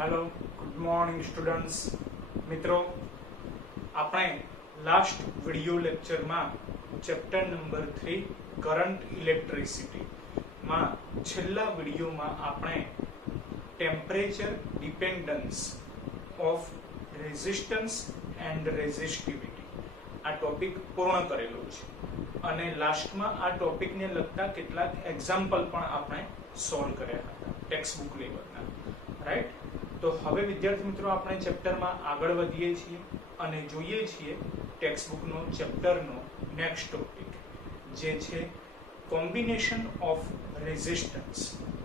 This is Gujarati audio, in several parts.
हेलो गुड मॉर्निंग स्टूडेंट्स मित्रों આપણે લાસ્ટ વિડિયો લેક્ચરમાં ચેપ્ટર નંબર 3 કરંટ ઇલેક્ટ્રિસિટી માં છેલ્લા વિડિયોમાં આપણે temperature dependence of resistance and resistivity આ ટોપિક પૂર્ણ કરેલો છે અને લાસ્ટમાં આ ટોપિકને લગતા કેટલાક એક્ઝામ્પલ પણ આપણે સોલ્વ કર્યા હતા ટેક્સ્ટ બુક લેવલના રાઈટ। તો હવે વિદ્યાર્થી મિત્રો આપણે ચેપ્ટરમાં આગળ વધીએ છીએ અને જોઈએ છીએ ટેક્સ્ટ બુકનો ચેપ્ટરનો નેક્સ્ટ ટોપિક જે છે કોમ્બિનેશન ઓફ રેઝિસ્ટન્સ,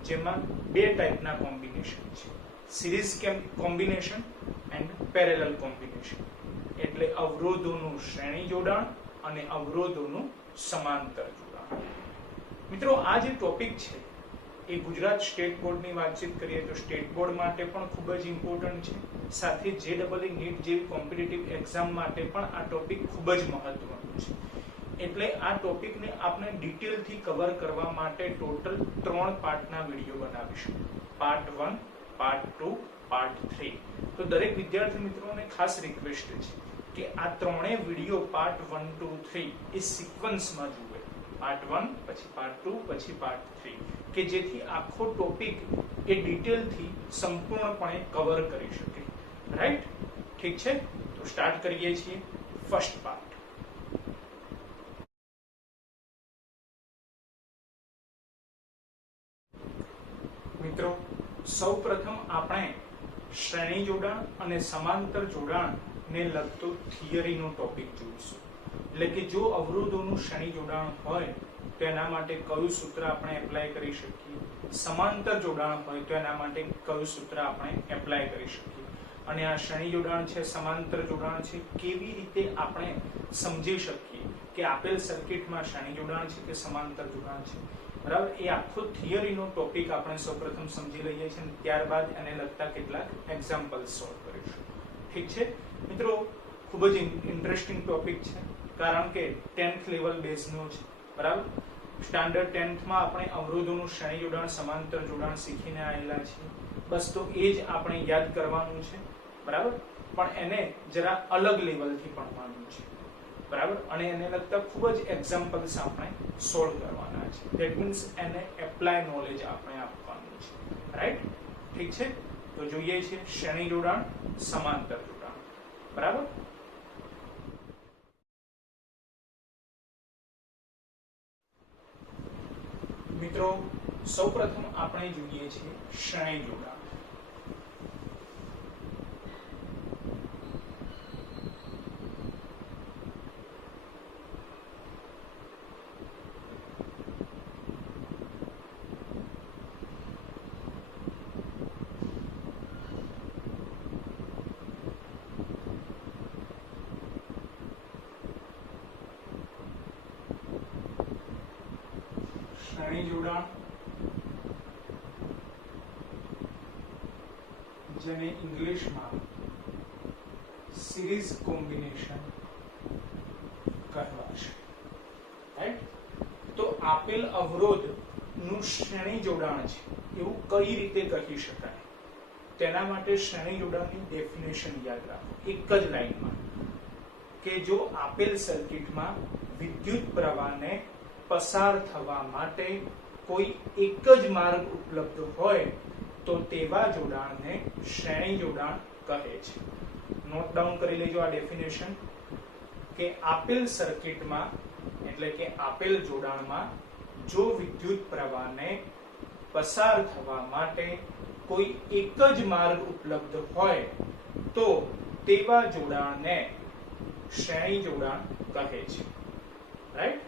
જેમાં બે ટાઈપના કોમ્બિનેશન છે, series combination and parallel combination, એટલે અવરોધોનું શ્રેણી જોડાણ અને અવરોધોનું સમાંતર જોડાણ। મિત્રો આ જે ટોપિક છે એ ગુજરાત સ્ટેટ બોર્ડની વાતચીત કરીએ તો સ્ટેટ બોર્ડ માટે પણ ખૂબ જ ઇમ્પોર્ટન્ટ છે, સાથે JEE નીટ જેવી કોમ્પિટિટિવ એક્ઝામ માટે પણ આ ટોપિક ખૂબ જ મહત્વનો છે। એટલે આ ટોપિકને આપણે ડિટેલથી કવર કરવા માટે ટોટલ 3 પાર્ટના વિડિયો બનાવીશું, પાર્ટ 1, પાર્ટ 2, પાર્ટ 3। તો દરેક વિદ્યાર્થી મિત્રોને ખાસ રિક્વેસ્ટ છે કે આ ત્રણેય વિડિયો પાર્ટ 1, 2, 3 એ સિક્વન્સમાં જુએ, પાર્ટ 1 પછી પાર્ટ 2 પછી પાર્ટ 3, કે જેથી આખો ટોપિક એ ડિટેલથી સંપૂર્ણપણે કવર કરી શકે, રાઈટ। ઠીક છે, તો સ્ટાર્ટ કરીએ છીએ ફર્સ્ટ પાર્ટ। મિત્રો સૌપ્રથમ આપણે શ્રેણી જોડાણ અને સમાંતર જોડાણને લગતો થિયરીનો ટોપિક જોઈશું, એટલે કે જો અવરોધોનું શ્રેણી જોડાણ હોય તો એના માટે કયું સૂત્ર આપણે એપ્લાય કરી શકીએ, સમાંતર જોડાણ હોય તો એના માટે કયું સૂત્ર આપણે એપ્લાય કરી શકીએ, અને આ શ્રેણી જોડાણ છે, સમાંતર જોડાણ છે, કેવી રીતે આપણે સમજી શકીએ કે આપેલ સર્કિટમાં શ્રેણી જોડાણ છે કે સમાંતર જોડાણ છે, બરાબર। એ આખો થિયરીનો ટોપિક આપણે સૌપ્રથમ સમજી લઈએ છીએ અને ત્યારબાદ એને લગતા કેટલાક એક્ઝામ્પલ સોલ્વ કરીશું, ઠીક છે મિત્રો। ખૂબ જ ઇન્ટરેસ્ટિંગ ટોપિક છે કારણ કે 10th લેવલ બેઝનો છે, બરાબર। સ્ટાન્ડર્ડ 10th માં આપણે અવરોધોનું શ્રેણી જોડાણ સમાંતર જોડાણ શીખીને આવેલા છીએ, બસ તો એ જ આપણે યાદ કરવાનું છે, બરાબર, પણ એને જરા અલગ લેવલથી ભણવાનું છે, બરાબર, અને એને લગતા ખૂબ જ એક્ઝામ્પલ્સ આપણે સોલ્વ કરવાના છે, ધેટ મીન્સ એને એપ્લાય નોલેજ આપણે આપવાનું છે, રાઈટ। ઠીક છે, તો જોઈએ છે શ્રેણી જોડાણ સમાંતર જોડાણ, બરાબર। મિત્રો સૌપ્રથમ આપણે જોઈએ છીએ શ્રેણી જોડાણ। શ્રેણી જોડાણ જેને ઇંગ્લિશમાં સિરીઝ કોમ્બિનેશન કહેવાશે, રાઈટ। તો આપેલ અવરોધ નું શ્રેણી જોડાણ છે એવું કઈ રીતે કહી શકાય, તેના માટે શ્રેણી જોડાણની ડેફિનેશન યાદ રાખો એક જ લાઈનમાં, કે જો આપેલ સર્કિટમાં વિદ્યુત પ્રવાહને પસાર થવા માટે કોઈ એક જ માર્ગ ઉપલબ્ધ હોય તો તેવા જોડાણને શ્રેણી જોડાણ કહે છે। નોટ ડાઉન કરી લેજો આ ડેફિનેશન, કે આપેલ સર્કિટમાં એટલે કે આપેલ જોડાણમાં જો વિદ્યુત પ્રવાહને પસાર થવા માટે કોઈ એક જ માર્ગ ઉપલબ્ધ હોય તો તેવા જોડાણને શ્રેણી જોડાણ કહે છે, રાઈટ।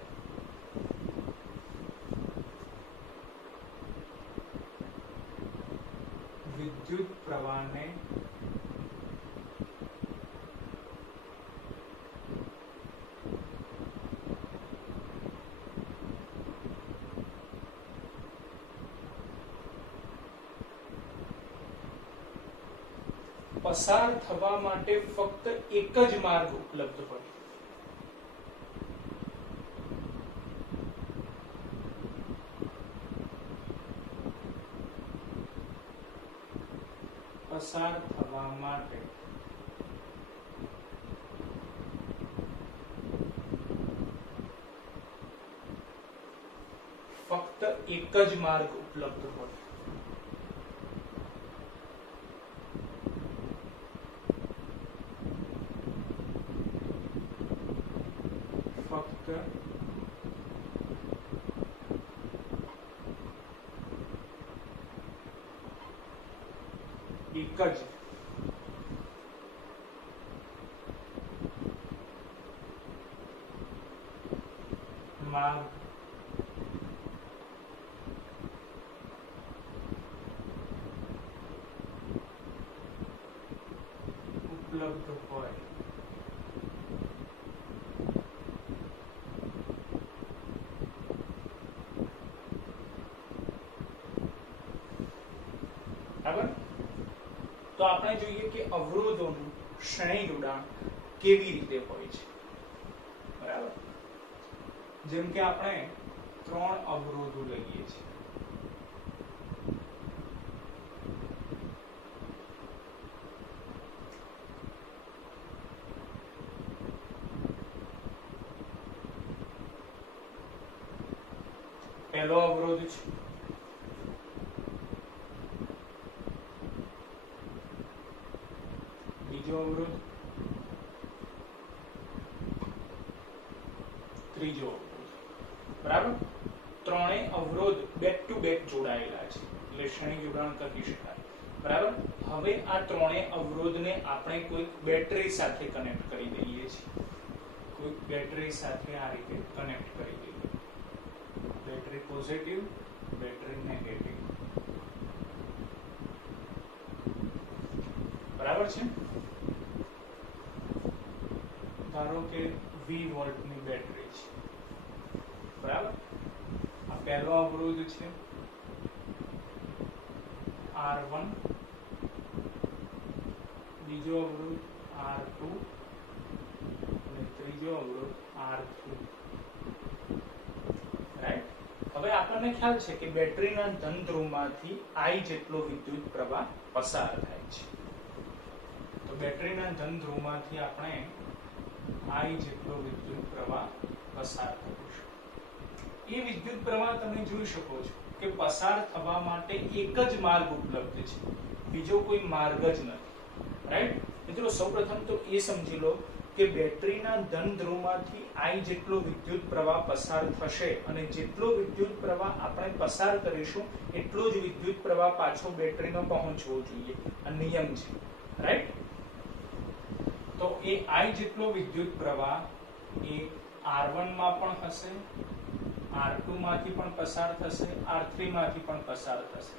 વિદ્યુત પ્રવાહને પસાર થવા માટે ફક્ત એક જ માર્ગ ઉપલબ્ધ હોય, પસાર થવા માટે ફક્ત એક જ માર્ગ ઉપલબ્ધ હોય, ફક્ત એક જ માર્ગ ઉપલબ્ધ હોય, બરાબર. તો આપણે જોઈએ કે અવરોધોનું શ્રેણી જોડાણ કેવી રીતે હોય છે. બરાબર. જેમ કે આપણે 3 અવરોધો લઈએ છીએ. પહેલો અવરોધ છે બીજો અવરોધ, ત્રીજો અવરોધ. બરાબર. ત્રણેય અવરોધ બેક ટુ બેક જોડાયેલા છે એટલે શ્રેણી જોડાણ કહી શકાય. બરાબર. હવે આ ત્રણેય અવરોધને આપણે કોઈ બેટરી સાથે કનેક્ટ કરી દઈએ છીએ. કોઈ બેટરી સાથે આ રીતે કનેક્ટ કરી દઈએ. Battery positive, battery negative. બરાબર છે. ધારો કે 20 વોલ્ટની બેટરી છે. બરાબર. આ પહેલો અવરોધ છે R1, બીજો અવરોધ R2 અને ત્રીજો અવરોધ R3. રાઈટ. હવે આપણને ખ્યાલ છે કે બેટરીના ધન ધ્રુવમાંથી I જેટલો વિદ્યુત પ્રવાહ પસાર થાય છે. તો બેટરીના ધન ધ્રુવમાંથી આપણે I જેટલો વિદ્યુત પ્રવાહ પસાર કરીશું. એ વિદ્યુત પ્રવાહ તમે જોઈ શકો છો કે પસાર થવા માટે એક જ માર્ગ ઉપલબ્ધ છે, બીજો કોઈ માર્ગ જ નથી. રાઈટ. મિત્રો સૌપ્રથમ તો એ સમજી લો કે બેટરીના ધન ધ્રુવમાંથી I જેટલો વિદ્યુત પ્રવાહ પસાર થશે અને જેટલો વિદ્યુત પ્રવાહ આપણે પસાર કરીશું એટલો જ વિદ્યુત પ્રવાહ પાછો બેટરીમાં પહોંચવો જોઈએ. આ નિયમ છે. રાઈટ. તો એ I જેટલો વિદ્યુત પ્રવાહ એ R1 માં પણ હશે, R2 માંથી પણ પસાર થશે, R3 માંથી પણ પસાર થશે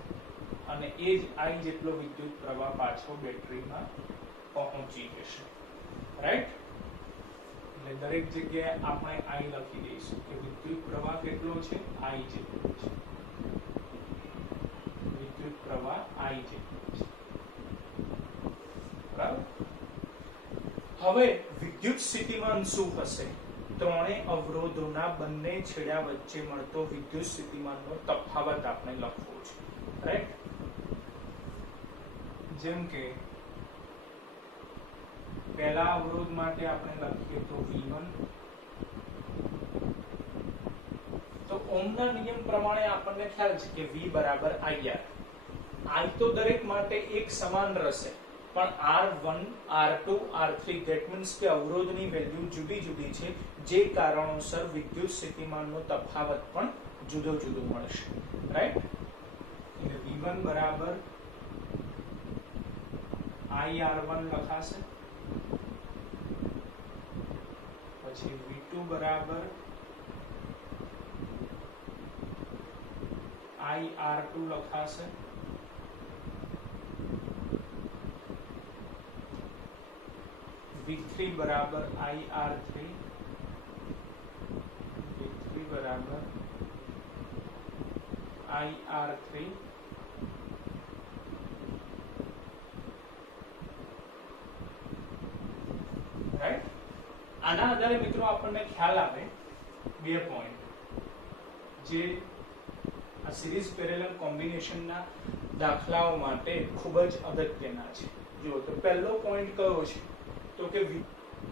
અને એ જ I જેટલો વિદ્યુત પ્રવાહ પાછો બેટરીમાં પહોંચી જશે. રાઈટ. એટલે દરેક જગ્યાએ આપણે I લખી દઈશું કે વિદ્યુત પ્રવાહ કેટલો છે, I જેટલો છે. વિદ્યુત પ્રવાહ I જેટલો છે. બરાબર. હવે વિદ્યુત સ્થિતિમાન શું હશે? ત્રણેય અવરોધોના બંને છેડા વચ્ચે મળતો વિદ્યુત સ્થિતિમાનનો તફાવત આપણે લખવો છે. રાઈટ. જેમ કે પહેલા અવરોધ માટે આપણે લખીએ તો V1. તો ઓહમના નિયમ પ્રમાણે આપણને ખ્યાલ છે કે V બરાબર IR. I તો દરેક માટે એક સમાન રહેશે પણ R1, R2, R3 that means કે અવરોધની વેલ્યુ જુદી જુદી છે, જે કારણોસર વિદ્યુત સ્થિતિમાનનો તફાવત પણ જુદો જુદો મળશે. રાઈટ. એટલે V1 બરાબર IR1 લખાશે, પછી V2 બરાબર IR2 લખાશે, V3 बराबर IR3, V3 बराबर IR3, રાઈટ. આના આધારે મિત્રો આપણને ખ્યાલ આવે બે પોઈન્ટ જે આ સિરીઝ પેરેલલ કોમ્બિનેશનના દાખલાઓ માટે ખૂબ જ અગત્યના છે. જો તો પહેલો પોઈન્ટ કયો છે તો કે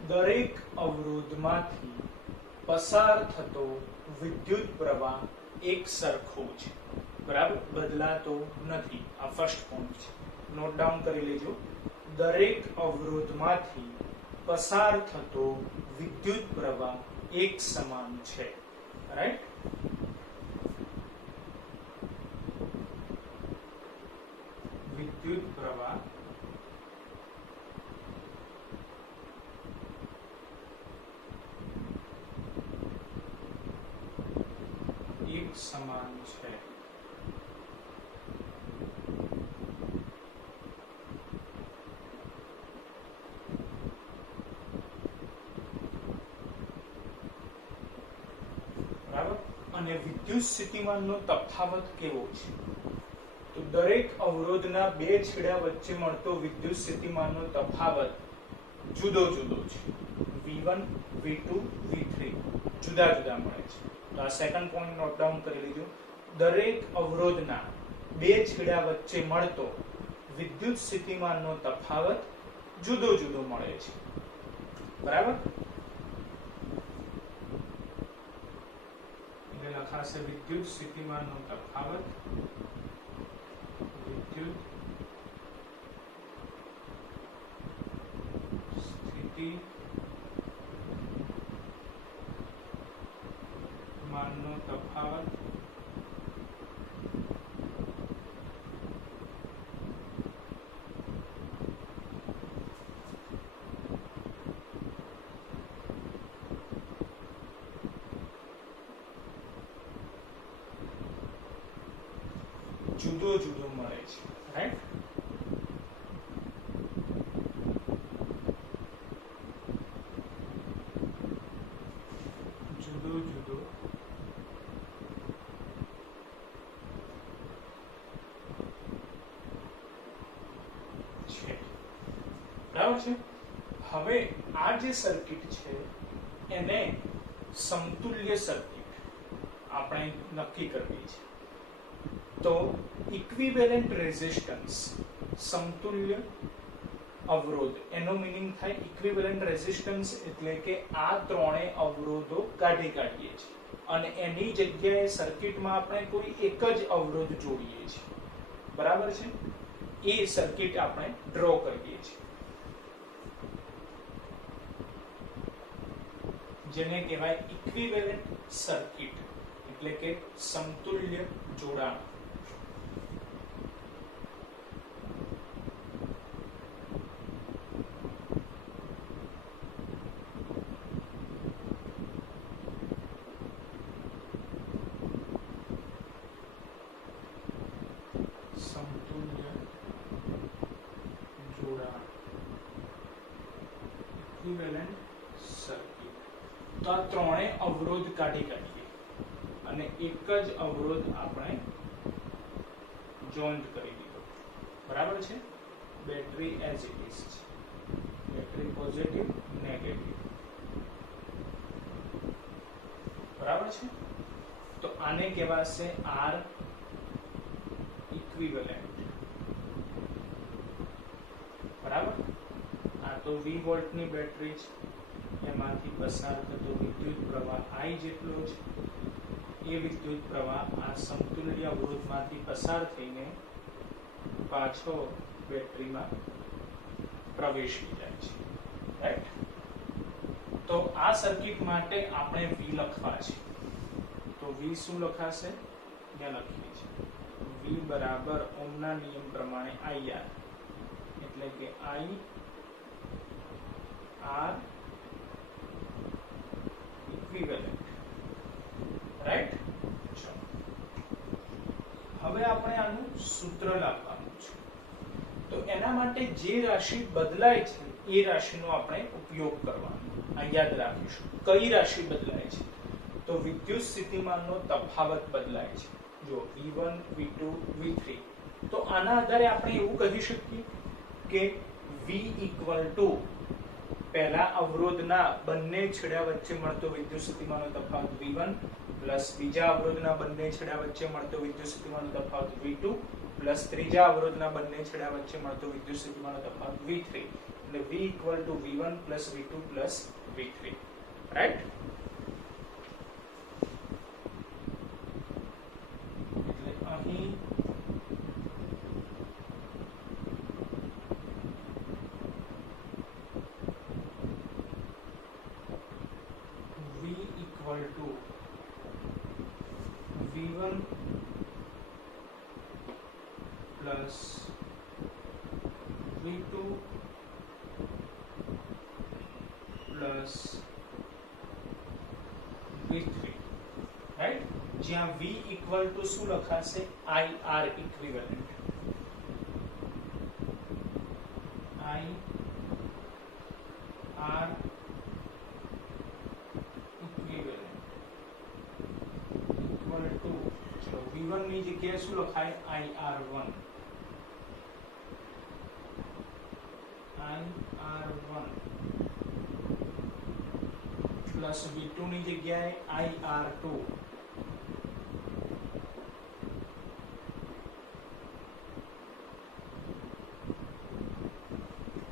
દરેક અવરોધમાંથી પસાર થતો વિદ્યુત પ્રવાહ એક સરખો છે. બરાબર, બદલાતો નથી. આ ફર્સ્ટ પોઈન્ટ છે, નોટ ડાઉન કરી લેજો. દરેક અવરોધમાંથી પસાર થતો વિદ્યુત પ્રવાહ એક સમાન છે. રાઈટ, વિદ્યુત પ્રવાહ એક સમાન છે. બરાબર, અને વિદ્યુત સ્થિતિમાનનો તફાવત કેવો છે તો દરેક અવરોધના બે છેડા વચ્ચે મળતો વિદ્યુત સ્થિતિમાનનો તફાવત જુદો જુદો છે. V1 V2 V3 જુદા જુદા મળે છે. તો આ સેકન્ડ પોઈન્ટ નોટ ડાઉન કરી લીધો. દરેક અવરોધના બે છેડા વચ્ચે મળતો વિદ્યુત સ્થિતિમાનનો તફાવત જુદો જુદો મળે છે. બરાબર, એટલે લખાશે વિદ્યુત સ્થિતિમાનનો તફાવત, વિદ્યુત સ્થિતિમાનનો તફાવત જુદો જુદો મળે છે. રાઈટ, જુદો જુદો છે. બરાબર છે. હવે આ જે સર્કિટ છે એને સમતુલ્ય સર્કિટ આપણે નક્કી કરવી છે. તો ઇક્વિવેલન્ટ રેઝિસ્ટન્સ, સમતુલ્ય અવરોધ, એનો મીનિંગ થાય ઇક્વિવેલન્ટ રેઝિસ્ટન્સ એટલે કે આ ત્રણેય અવરોધો કાઢીએ છીએ અને એની જગ્યાએ સર્કિટમાં આપણે કોઈ એક જ અવરોધ જોડીએ છીએ. બરાબર છે, એ સર્કિટ આપણે ડ્રો કરીએ છીએ, જેને કહેવાય ઇક્વિવેલન્ટ સર્કિટ એટલે કે સમતુલ્ય જોડાણ. સમતુલ્ય જોડાણ, ઇક્વિવેલન્ટ સર્કિટ. તો આ ત્રણેય અવરોધ કાઢીએ અને એક જ અવરોધ આપણે જોઈન્ટ કરી દીધો. બરાબર છે, બેટરી એઝ ઇટ ઇઝ છે, બેટરી પોઝિટિવ નેગેટિવ. બરાબર છે, તો આને કહેવાશે આર ઇક્વિવેલન્ટ. બરાબર, આ તો V વોલ્ટની બેટરી છે, એમાંથી પસાર થતો વિદ્યુત પ્રવાહ I જેટલો છે. એ વિદ્યુત પ્રવાહ આ સમતુલ્ય અવરોધમાંથી પસાર થઈને પાછો બેટરીમાં પ્રવેશી જાય છે. રાઈટ, તો આ સર્કિટ માટે આપણે V લખવા છે. તો V શું લખાશે, ત્યાં લખીએ છીએ V બરાબર ઓહમના નિયમ પ્રમાણે IR એટલે કે I R ઇક્વિવેલન્ટ. રાઈટ, હવે આપણે આનું સૂત્ર લાવવાનું છે. તો એના માટે જે રાશિ બદલાય છે એ રાશિનો આપણે ઉપયોગ કરવાનો. આ યાદ રાખીશું. કઈ રાશિ બદલાય છે તો વિદ્યુત સ્થિતિમાનનો તફાવત બદલાય છે. જો V1 V2 V3, તો આના આધારે આપણે એવું કહી શકીએ કે V = પહેલા અવરોધના બંને છેડા વચ્ચે મળતો વિદ્યુત સ્થિતિમાનનો તફાવત V1 પ્લસ બીજા અવરોધના બંને છેડા વચ્ચે મળતો વિદ્યુત સ્થિતિમાનનો તફાવત V2 પ્લસ ત્રીજા અવરોધના બંને છેડા વચ્ચે મળતો વિદ્યુત સ્થિતિમાનનો તફાવત V3 એટલે V equal to V1 plus V2 plus V3 right. એટલે અહીં V equal to V1 plus V2 plus V3 right. જ્યાં V equal to શું લખાશે IR equivalent IR equivalent equal to ચલો V1 ની જગ્યાએ શું લખાય IR1 પ્લસ V2 ની જગ્યાએ IR2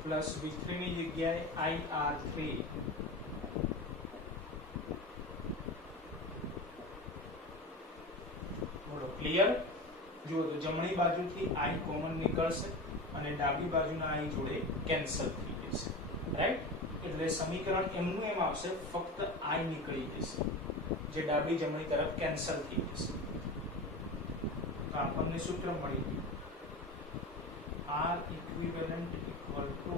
પ્લસ V3 ની જગ્યાએ IR3 બોલો ક્લિયર. જુઓ તો જમણી બાજુથી I કોમન નીકળશે અને ડાબી બાજુના I જોડે કેન્સલ થઈ જશે રાઈટ. એટલે સમીકરણ એમનું એમ આવશે, ફક્ત I નીકળી જશે જે ડાબી જમણી તરફ કેન્સલ થઈ જશે. તો આપણને સૂત્ર મળી ગયું R equivalent equal to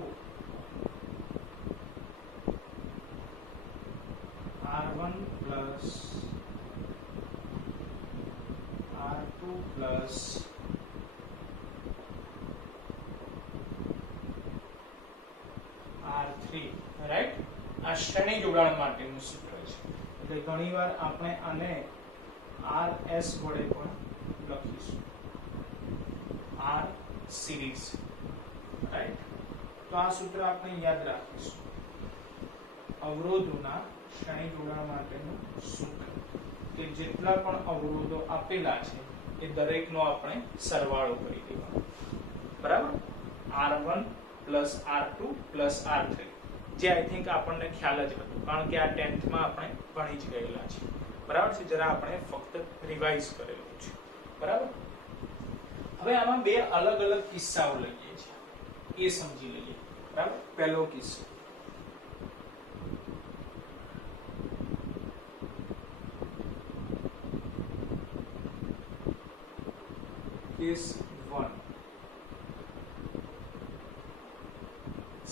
R1 plus R2 plus R3 right. આ શ્રેણી જોડાણ માટેનું સૂત્ર છે. એટલે ઘણીવાર આપણે આને RS વડે પણ લખીશું R series રાઈટ. તો આ સૂત્ર આપણે યાદ રાખીશું, અવરોધોના શ્રેણી જોડાણ માટેનું સૂત્ર કે જેટલા પણ અવરોધો આપેલા છે એ દરેકનો આપણે સરવાળો કરી દેવાનો બરાબર. R1 plus R2 plus R3 જે આઈ થિંક આપણને ખ્યાલ જ હતો કારણ કે આ 10th માં આપણે ભણી જ ગયેલા છે બરાબર છે. જરા આપણે ફક્ત રિવાઇઝ કરેલું છે બરાબર. હવે આમાં બે અલગ અલગ કિસ્સાઓ લઈએ છીએ એ સમજી લઈએ બરાબર. પહેલો કિસ્સો કેસ 1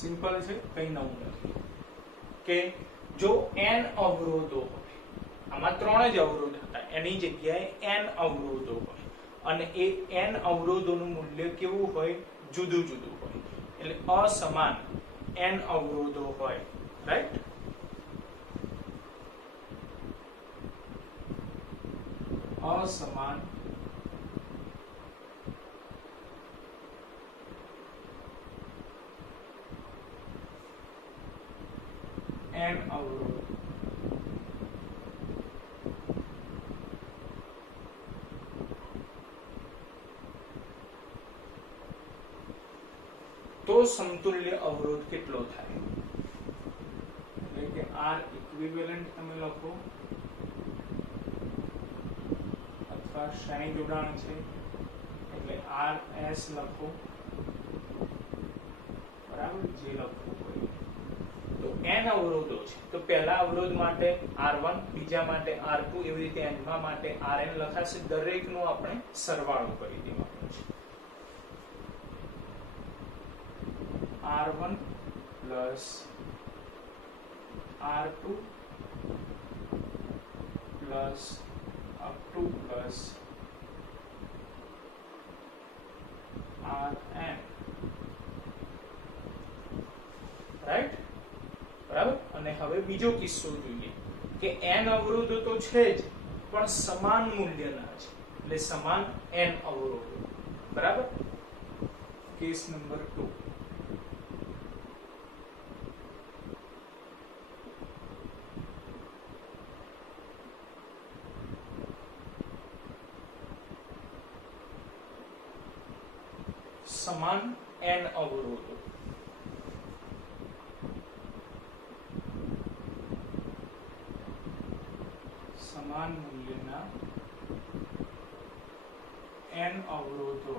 સિમ્પલ છે, કઈ નવું નથી. કે જો n અવરોધો હોય, આમાં 3 જ અવરોધ હતા, એની જગ્યાએ n અવરોધો હોય અને એ n અવરોધોનું મૂલ્ય કેવું હોય, જુદું જુદું હોય. એટલે અસમાન n અવરોધો હોય રાઈટ. અસમાન n અવરોધ તો સમતુલ્ય અવરોધ કેટલો થાય? એટલે કે R ઇક્વિવેલન્ટ તમે લખો અથવા શ્રેણી જોડાણ છે એટલે RS લખો બરાબર, જે લખવું હોય. તો n અવરોધો છે તો પહેલા અવરોધ માટે R1, બીજા માટે R2, એવી રીતે nમા માટે Rn લખાશે. દરેકનો આપણે સરવાળો કરી દેવાનો છે. R1 plus R2 plus up to plus Rn right બરાબર. અને હવે બીજો કિસ્સો જોઈએ કે n અવરોધો તો છે જ પણ સમાન મૂલ્યના છે એટલે સમાન n અવરોધો બરાબર. કેસ નંબર 2 સમાન n અવરોધો સમાન મૂલ્યના n અવરોધો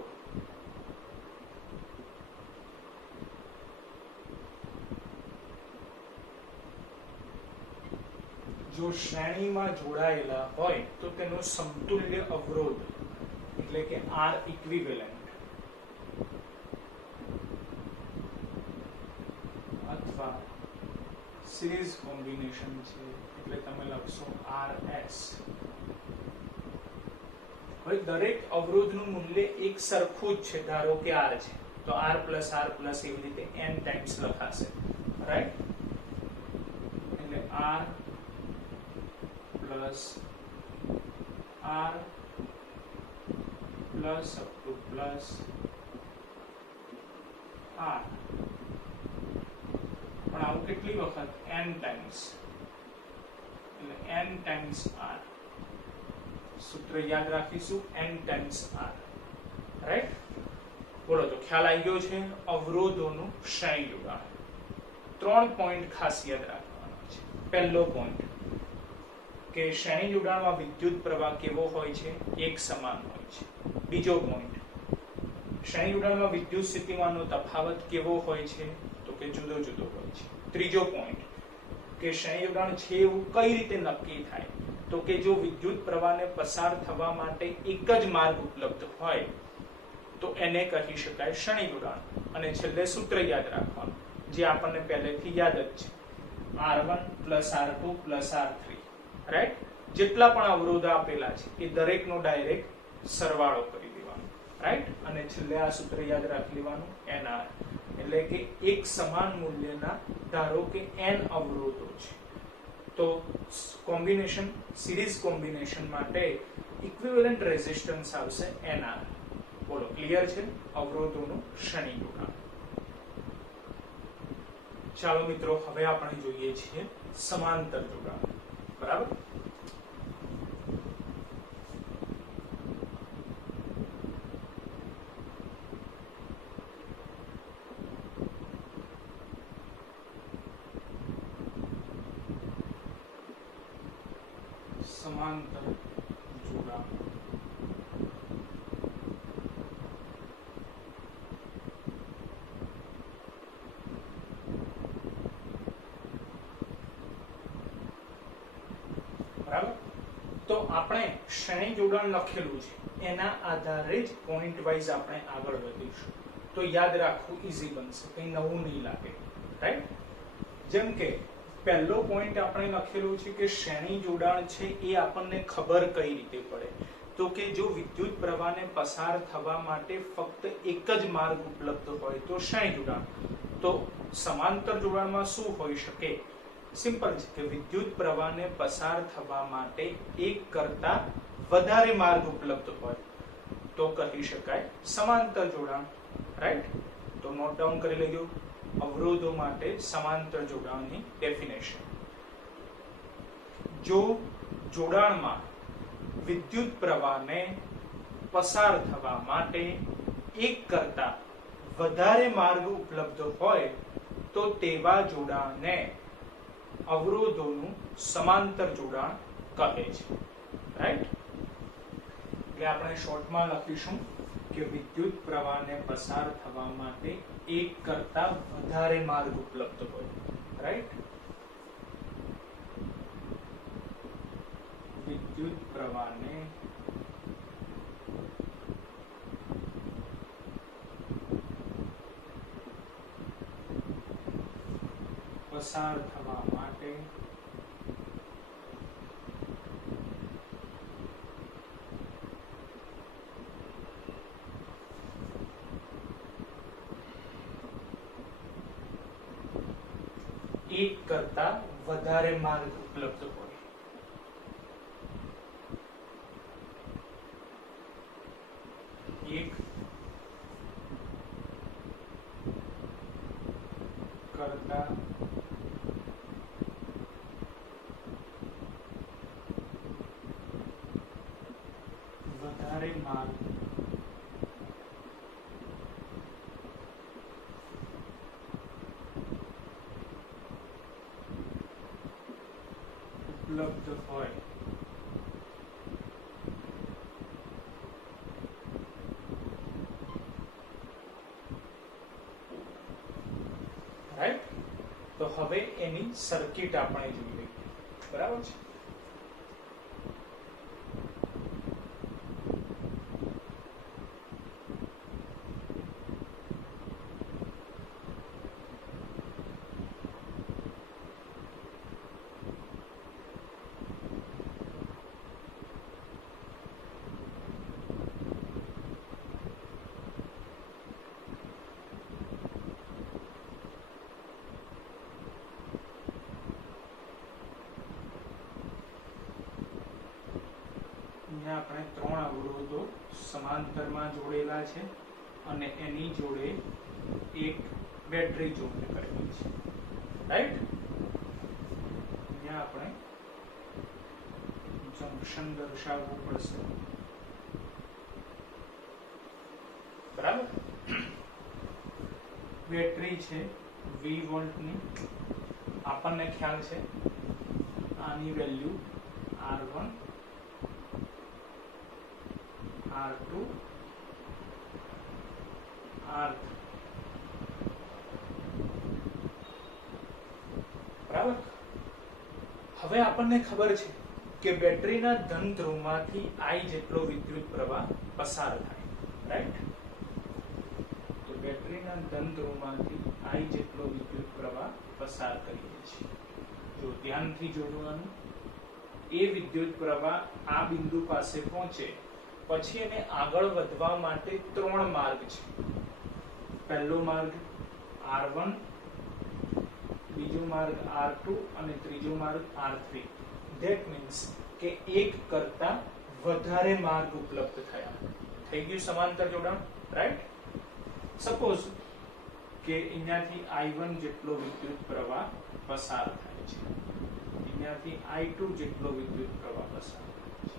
જો શ્રેણીમાં જોડાયેલા હોય તો તેનો સમતુલ્ય અવરોધ એટલે કે R ઇક્વિવેલન્ટ અથવા સિરીઝ કોમ્બિનેશન છે એટલે તમે લખશો RS. હવે દરેક અવરોધનું મૂલ્ય એક સરખું જ છે, ધારો કે R છે તો R પ્લસ એવી રીતે n ટાઈમ્સ લખાશે, રાઈટ? એટલે R plus R plus up to plus R, પણ આવું કેટલી વખત? n ટાઈમ્સ, એટલે n ટાઈમ્સ R. સૂત્ર યાદ રાખીશું, n ટાઈમ્સ R, રાઈટ? બોલો, તો ખ્યાલ આવી ગયો છે અવરોધોનું શ્રેણી જોડાણ. 3 પોઈન્ટ ખાસ યાદ રાખવાના છે. પહેલો પોઈન્ટ કે શ્રેણી જોડાણમાં વિદ્યુત પ્રવાહ કેવો હોય છે? એક સમાન હોય છે. બીજો પોઈન્ટ, શ્રેણી જોડાણમાં વિદ્યુત સ્થિતિમાનનો તફાવત કેવો હોય છે? તો કે જુદો જુદો હોય છે. ત્રીજો પોઈન્ટ કે શ્રેણી જોડાણ છે એવું કઈ રીતે નક્કી થાય? તો કે જો વિદ્યુત પ્રવાહને પસાર થવા માટે એક જ માર્ગ ઉપલબ્ધ હોય તો એને કહી શકાય શ્રેણી જોડાણ. અને છેલ્લે સૂત્ર યાદ રાખવાનું જે આપણને પહેલેથી યાદ જ છે, R1 plus R2 plus R3, right? જેટલા પણ અવરોધ આપેલા છે એ દરેકનો ડાયરેક્ટ સરવાળો કરી દેવાનો, રાઈટ? અને છેલ્લે આ સૂત્ર યાદ રાખી લેવાનું, NR, એટલે કે એક સમાન મૂલ્યના ધારો કે n અવરોધો છે તો કોમ્બિનેશન, સિરીઝ કોમ્બિનેશન માટે ઇક્વિવેલન્ટ રેઝિસ્ટન્સ આવશે NR. બોલો, ક્લિયર છે અવરોધોનું શ્રેણી જોડાણ? ચાલો મિત્રો, હવે આપણે જોઈએ છીએ સમાંતર જોડાણ, બરાબર? સમાંતર જોડાણ બરાબર? તો આપણે શ્રેણી જોડાણ લખેલું છે એના આધારે જ પોઈન્ટ વાઇઝ આપણે આગળ વધીશું. તો યાદ રાખવું ઈઝી બનશે, કંઈ નવું નહીં લાગે, રાઈટ? જેમ કે પહેલો પોઈન્ટ આપણે લખેલો છે કે શ્રેણી જોડાણ છે એ આપણને ખબર કઈ રીતે પડે? તો કે જો વિદ્યુત પ્રવાહને પસાર થવા માટે ફક્ત એક જ માર્ગ ઉપલબ્ધ હોય તો શ્રેણી જોડાણ. તો સમાંતર જોડાણમાં શું હોઈ શકે? સિમ્પલ છે કે વિદ્યુત પ્રવાહને પસાર થવા માટે એક કરતા વધારે માર્ગ ઉપલબ્ધ હોય તો કહી શકાય સમાંતર જોડાણ, રાઈટ? તો નોટ ડાઉન કરી લેજો અવરોધો માટે સમાંતર જોડાણની ડેફિનેશન. જો જોડાણમાં વિદ્યુત પ્રવાહને પસાર થવા માટે એક કરતા વધારે માર્ગ ઉપલબ્ધ હોય તો તેવા જોડાણને અવરોધોનું સમાંતર જોડાણ કહે છે, રાઈટ? એટલે આપણે શોર્ટમાં લખીશું કે વિદ્યુત પ્રવાહને પસાર થવા માટે એક કરતા વધારે માર્ગ ઉપલબ્ધ હોય, રાઈટ? વિદ્યુત પ્રવાહને પસાર થવા માટે એક કરતા વધારે માર્ગ ઉપલબ્ધ હોય. એક કરતા વધારે માર્ગ હવે એની સર્કિટ આપણે જોઈ લઈએ, બરાબર છે. આપણે 3 અવરોધો સમાંતરમાં જોડેલા છે અને એની જોડે એક બેટરી જોડે કરેલી છે, રાઈટ. અહીંયા આપણે જંક્શન દર્શાવવું પડશે, બરાબર. બેટરી છે 20 વોલ્ટની, આપણને ખ્યાલ છે આની વેલ્યુ R1 R2 R3, બરાબર. હવે આપણને ખબર છે કે બેટરીના ધન ધ્રુવમાંથી I જેટલો વિદ્યુત પ્રવાહ પસાર થાય, રાઈટ. તો બેટરીના ધન ધ્રુવમાંથી I જેટલો વિદ્યુત પ્રવાહ પસાર કરીએ છીએ. જો ધ્યાનથી જોડવાનું, એ વિદ્યુત પ્રવાહ આ બિંદુ પાસે પહોંચે પછી એને આગળ વધવા માટે 3 માર્ગ છે. પહેલો માર્ગ R1, બીજો માર્ગ R2 અને ત્રીજો માર્ગ R3. ધેટ મીન્સ કે એક કરતા વધારે માર્ગ ઉપલબ્ધ થયા. થઈ ગયું સમાંતર જોડાણ, રાઈટ. સપોઝ કે અહીંયાથી I1 જેટલો વિદ્યુત પ્રવાહ પસાર થાય છે, અહીંયાથી I2 જેટલો વિદ્યુત પ્રવાહ પસાર થાય છે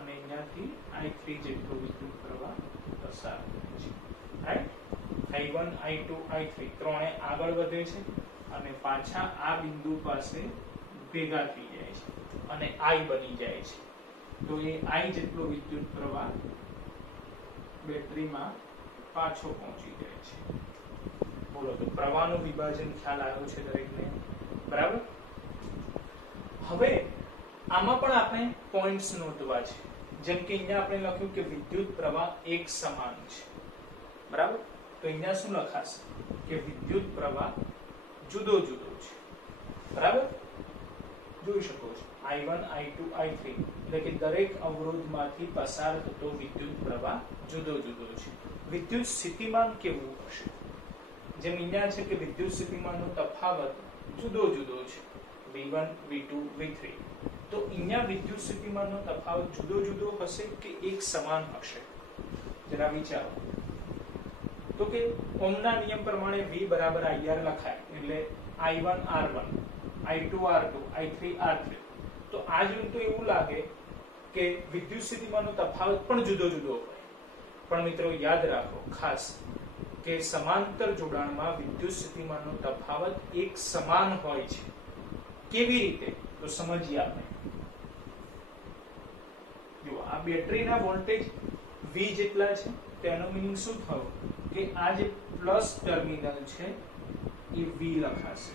અને અહીંયાથી I3 જેટલો વિદ્યુત પ્રવાહ પસાર થાય છે, રાઈટ. I1 I2 I3 ત્રણે આગળ વધે છે અને પાછા આ બિંદુ પાસે ભેગા થઈ જાય છે અને I બની જાય છે. તો એ I જેટલો વિદ્યુત પ્રવાહ બેટરીમાં પાછો પહોંચી જાય છે. બોલો, તો પ્રવાહનું વિભાજન ખ્યાલ આવ્યો છે દરેકને, બરાબર. હવે આમાં પણ આપણે પોઈન્ટ્સ નોંધવા છે. જેમ કે અહીંયા આપણે લખ્યું કે વિદ્યુત પ્રવાહ એક સમાન છે, બરાબર. તો અહીંયા શું લખાશે કે વિદ્યુત પ્રવાહ જુદો જુદો છે, બરાબર. જોઈ શકો છો I1 I2 I3 એટલે કે દરેક અવરોધમાંથી પસાર થતો વિદ્યુત પ્રવાહ જુદો જુદો છે. વિદ્યુત સ્થિતિમાન કેવું હશે? જેમ અહીંયા છે કે વિદ્યુત સ્થિતિમાનનો તફાવત જુદો જુદો છે, V1 V2 V3. તો અહીંયા વિદ્યુત સ્થિતિમાનનો તફાવત જુદો જુદો હશે કે એક સમાન હશે? જરા વિચારો. તો કે ઓહમના નિયમ પ્રમાણે V બરાબર IR લખાય, એટલે I1 R1 I2 R2 I3 R3. તો આ જોઈને તો એવું લાગે કે વિદ્યુત સ્થિતિમાનનો તફાવત પણ જુદો જુદો હોય. પણ મિત્રો યાદ રાખો ખાસ કે સમાંતર જોડાણમાં વિદ્યુત સ્થિતિમાનનો તફાવત એક સમાન હોય છે. કેવી રીતે? તો સમજીએ આપણે. જો આ બેટરીના વોલ્ટેજ V જેટલા છે, તેનો મીનિંગ શું થયો કે આ જે પ્લસ ટર્મિનલ છે એ V લખાશે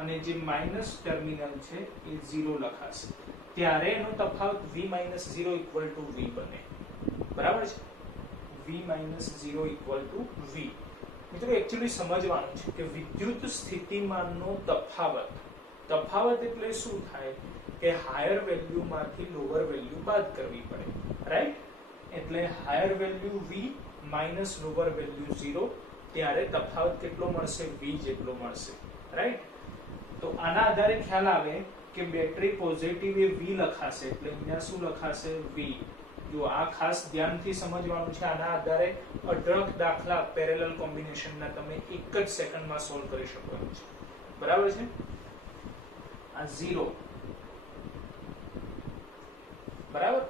અને જે માઈનસ ટર્મિનલ છે એ 0 લખાશે. ત્યારે એનો તફાવત V - 0 = V બને, બરાબર છે. V - 0 = V. મિત્રો એક્ચ્યુઅલી સમજવાનું છે કે વિદ્યુત સ્થિતિમાનનો તફાવત એટલે શું થાય કે હાયર વેલ્યુમાંથી લોઅર વેલ્યુ બાદ કરવી પડે, રાઈટ. એટલે higher value V minus lower value 0, ત્યારે તફાવત કેટલો મળશે? V જેટલો મળશે, રાઈટ. તો આના આધારે ખ્યાલ આવે કે બેટરી પોઝિટિવ એ V લખાશે, એટલે અહીંયા શું લખાશે? V. જો આ ખાસ ધ્યાનથી સમજવાનું છે. આના આધારે અઢળક દાખલા પેરેલલ કોમ્બિનેશનના તમે એક જ સેકન્ડમાં સોલ્વ કરી શકો એમ છે, બરાબર છે. આ 0, બરાબર.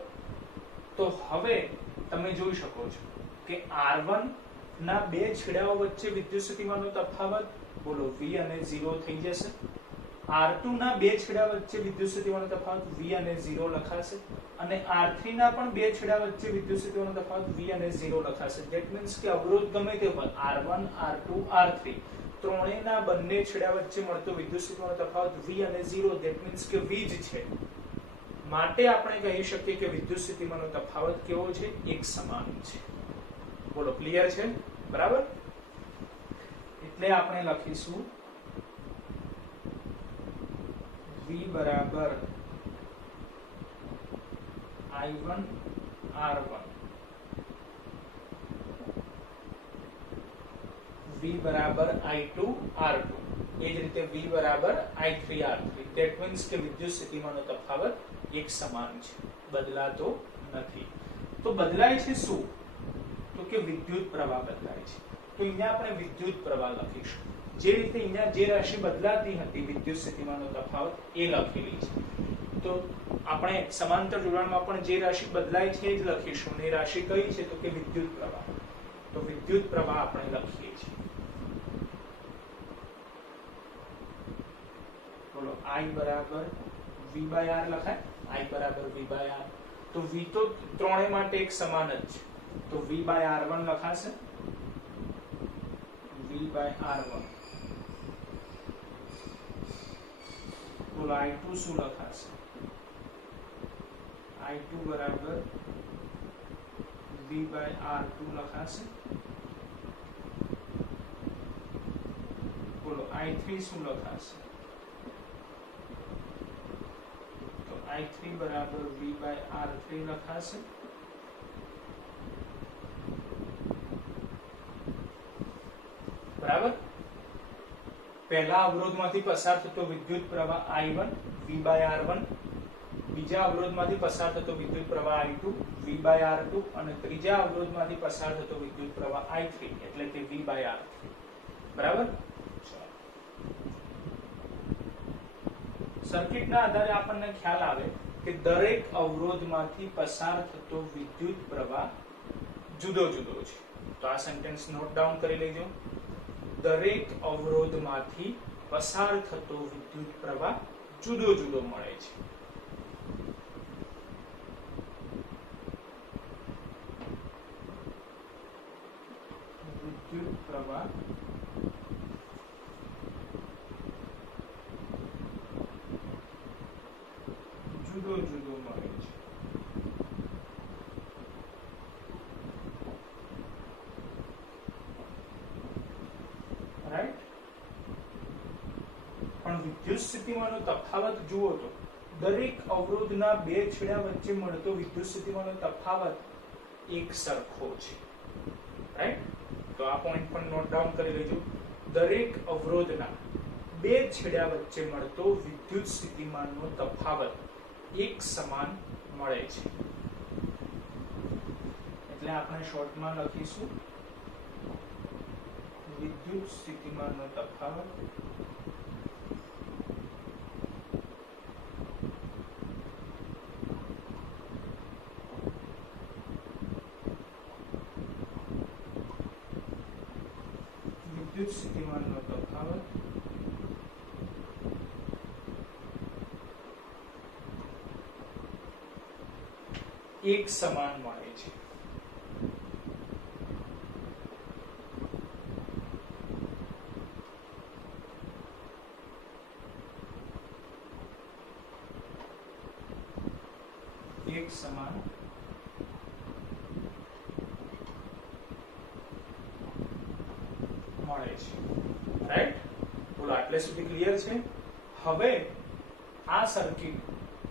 તો હવે તમે જોઈ શકો છો કે R1 ના બે છેડાઓ વચ્ચે વિદ્યુત સ્થિતિમાનનો તફાવત બોલો V અને 0 થઈ જશે. R2 ના બે છેડા વચ્ચે વિદ્યુત સ્થિતિમાનનો તફાવત V અને 0 લખાશે અને R3 ના પણ બે છેડા વચ્ચે વિદ્યુત સ્થિતિમાનનો તફાવત V અને 0 લખાશે. ધેટ મીન્સ કે અવરોધ ગમે તે હોય R1 R2 R3, ત્રણેયના બંને છેડા વચ્ચે મળતો વિદ્યુત સ્થિતિમાનનો તફાવત V અને 0 ધેટ મીન્સ કે V જ છે, માટે આપણે કહી શકીએ કે વિદ્યુત સ્થિતિમાનનો તફાવત કેવો છે? એક સમાન છે. બોલો ક્લિયર છે? બરાબર. એટલે આપણે લખીશું V બરાબર I1 R1, V બરાબર I2 R2, એ જ રીતે V બરાબર I3 R3. ધેટ મીન્સ કે વિદ્યુત સ્થિતિમાનનો તફાવત એક સમાન છે, બદલાતો નથી. તો બદલાય છે શું? તો કે વિદ્યુત પ્રવાહ બદલાય છે. તો અહીંયા આપણે વિદ્યુત પ્રવાહ લખીશું. જે રીતે અહીંયા જે રાશિ બદલાતી હતી વિદ્યુત સ્થિતિમાનનો તફાવત એ લખેલી છે. તો આપણે સમાંતર જોડાણમાં પણ જે રાશિ બદલાય છે એ જ લખીશું. અને એ રાશિ કઈ છે? તો કે વિદ્યુત પ્રવાહ. તો વિદ્યુત પ્રવાહ આપણે લખીએ છીએ. બોલો I બરાબર V બાય R લખાય. I બરાબર V બાય R. તો V તો ત્રણેય માટે એક સમાન જ છે. તો V બાય R1 લખાશે. V by R1. બોલો I2 શું લખાશે? I2 બરાબર V બાય R2 લખાશે. બોલો I3 શું લખાશે? તો I3 બરાબર V બાય R3 લખાશે. બરાબર. પહેલા અવરોધમાંથી પસાર થતો વિદ્યુત પ્રવાહ I1 V બાય R1, બીજા અવરોધમાંથી પસાર થતો વિદ્યુત પ્રવાહ I2 V બાય R2 અને ત્રીજા અવરોધમાંથી પસાર થતો વિદ્યુત પ્રવાહ I3 એટલે કે V બાય R3. બરાબર. સર્કિટના આધારે આપણને ખ્યાલ આવે કે દરેક અવરોધમાંથી પસાર થતો વિદ્યુત પ્રવાહ જુદો જુદો છે. તો આ સેન્ટેન્સ નોટ ડાઉન કરી લેજો. દરેક અવરોધમાંથી પસાર થતો વિદ્યુત પ્રવાહ જુદો જુદો મળે છે. વિદ્યુત પ્રવાહ જુદો જુદો મળે છે. રાઈટ. પણ વિદ્યુત સ્થિતિમાનનો તફાવત જુઓ તો દરેક અવરોધના બે છેડા વચ્ચે મળતો વિદ્યુત સ્થિતિમાનનો તફાવત એક સરખો છે. રાઈટ. તો આ પોઈન્ટ પણ નોટ ડાઉન કરી લેજો. દરેક અવરોધના બે છેડા વચ્ચે મળતો વિદ્યુત સ્થિતિમાનનો તફાવત એક સમાન મળે છે. એટલે આપણે શોર્ટમાં લખીશું વિદ્યુત સ્થિતિમાનનો તફાવત વિદ્યુત સ્થિતિમાનનો તફાવત એક સમાન મળે છે. એક સમાન મળે છે. રાઈટ. બોલો આટલે સુધી ક્લિયર છે? હવે આ સર્કિટ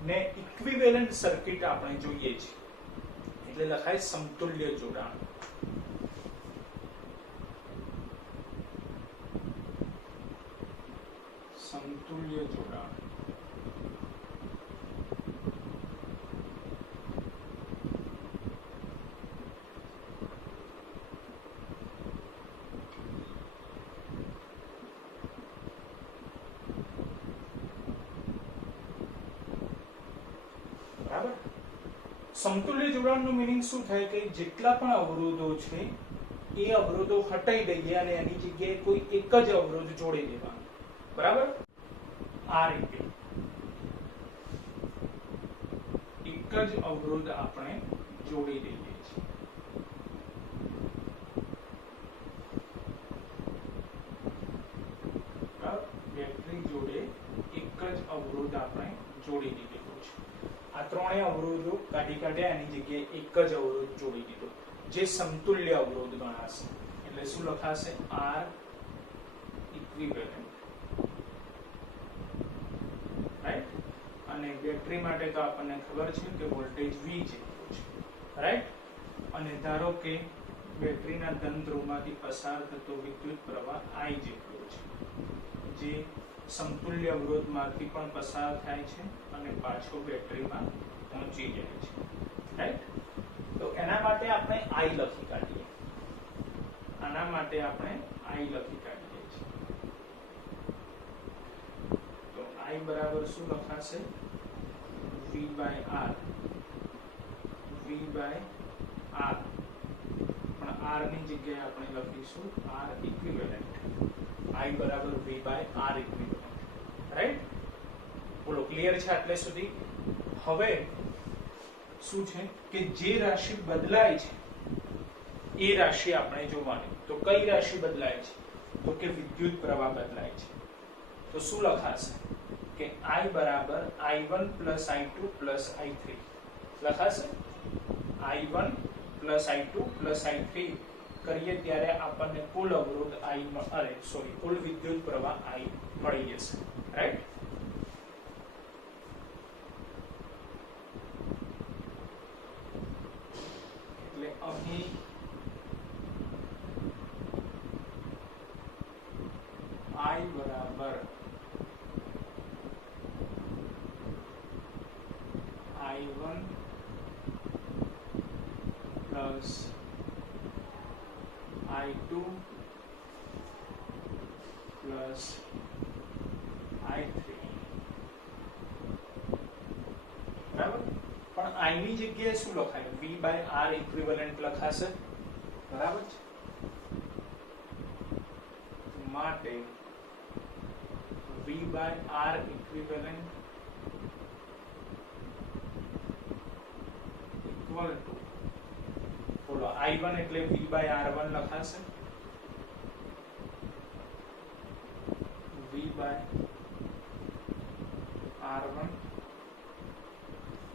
ને ઇક્વિવેલન્ટ સર્કિટ આપણે જોઈએ છે એટલે લખાય સમતુલ્ય જોડાણ. સમતુલ્ય જોડાણ. બરાબર. સમતુલ્ય જોડાણનું મીનિંગ શું થાય કે જેટલા પણ અવરોધો છે એ અવરોધો હટાઈ દઈએ અને એની જગ્યાએ કોઈ એક જ અવરોધ જોડી દેવાનો. બરાબર. આ રીતે એક જ અવરોધ આપણે જોડી દઈએ છીએ. અવરોધ આપણે જોડી દીધેલો છે. આ ત્રણેય અવરોધો કાઢી કાઢ્યા, એની જગ્યાએ એક જ અવરોધ જોડી દીધો જે સમતુલ્ય અવરોધ ગણાશે. એટલે શું લખાશે? R equivalent, right. અને બેટરી માટે તો આપણને ખબર છે કે વોલ્ટેજ V જેટલું છે, રાઈટ. અને ધારો કે બેટરીના ધન ધ્રુવમાંથી પસાર થતો વિદ્યુત પ્રવાહ I જેટલો છે, જે સમતુલ્ય અવરોધમાંથી પણ પસાર થાય છે અને પાછો બેટરીમાં પહોંચી જાય છે, રાઈટ. તો એના માટે આપણે I લખી કાઢીએ. આના માટે આપણે I લખી કાઢીએ છીએ. તો I બરાબર શું લખાશે? V by R. V by R. પણ R ની જગ્યાએ આપણે લખીશું R ઇક્વિવેલન્ટ. I બરાબર V by R equivalent, right. બોલો, ક્લિયર છે આટલે સુધી? હવે શું છે કે જે રાશિ બદલાય છે એ રાશિ આપણે જોવાની. તો કઈ રાશિ બદલાય છે? તો કે વિદ્યુત પ્રવાહ બદલાય છે. તો શું લખાશે કે I બરાબર I1 plus I2 plus I3 લખાશે. I1 plus I2 plus I3 કરીએ ત્યારે આપણને કુલ અવરોધ કુલ વિદ્યુત પ્રવાહ I મળી જશે, રાઈટ. એટલે અહીં I બરાબર I1 plus I2 plus I3, બરાબર. પણ I ની જગ્યાએ શું લખાય? V by R ઇક્વિવેલન્ટ લખાશે, બરાબર છે. માટે V by R equivalent equal to, બોલો, I1 એટલે V by R1 લખાશે. V by R1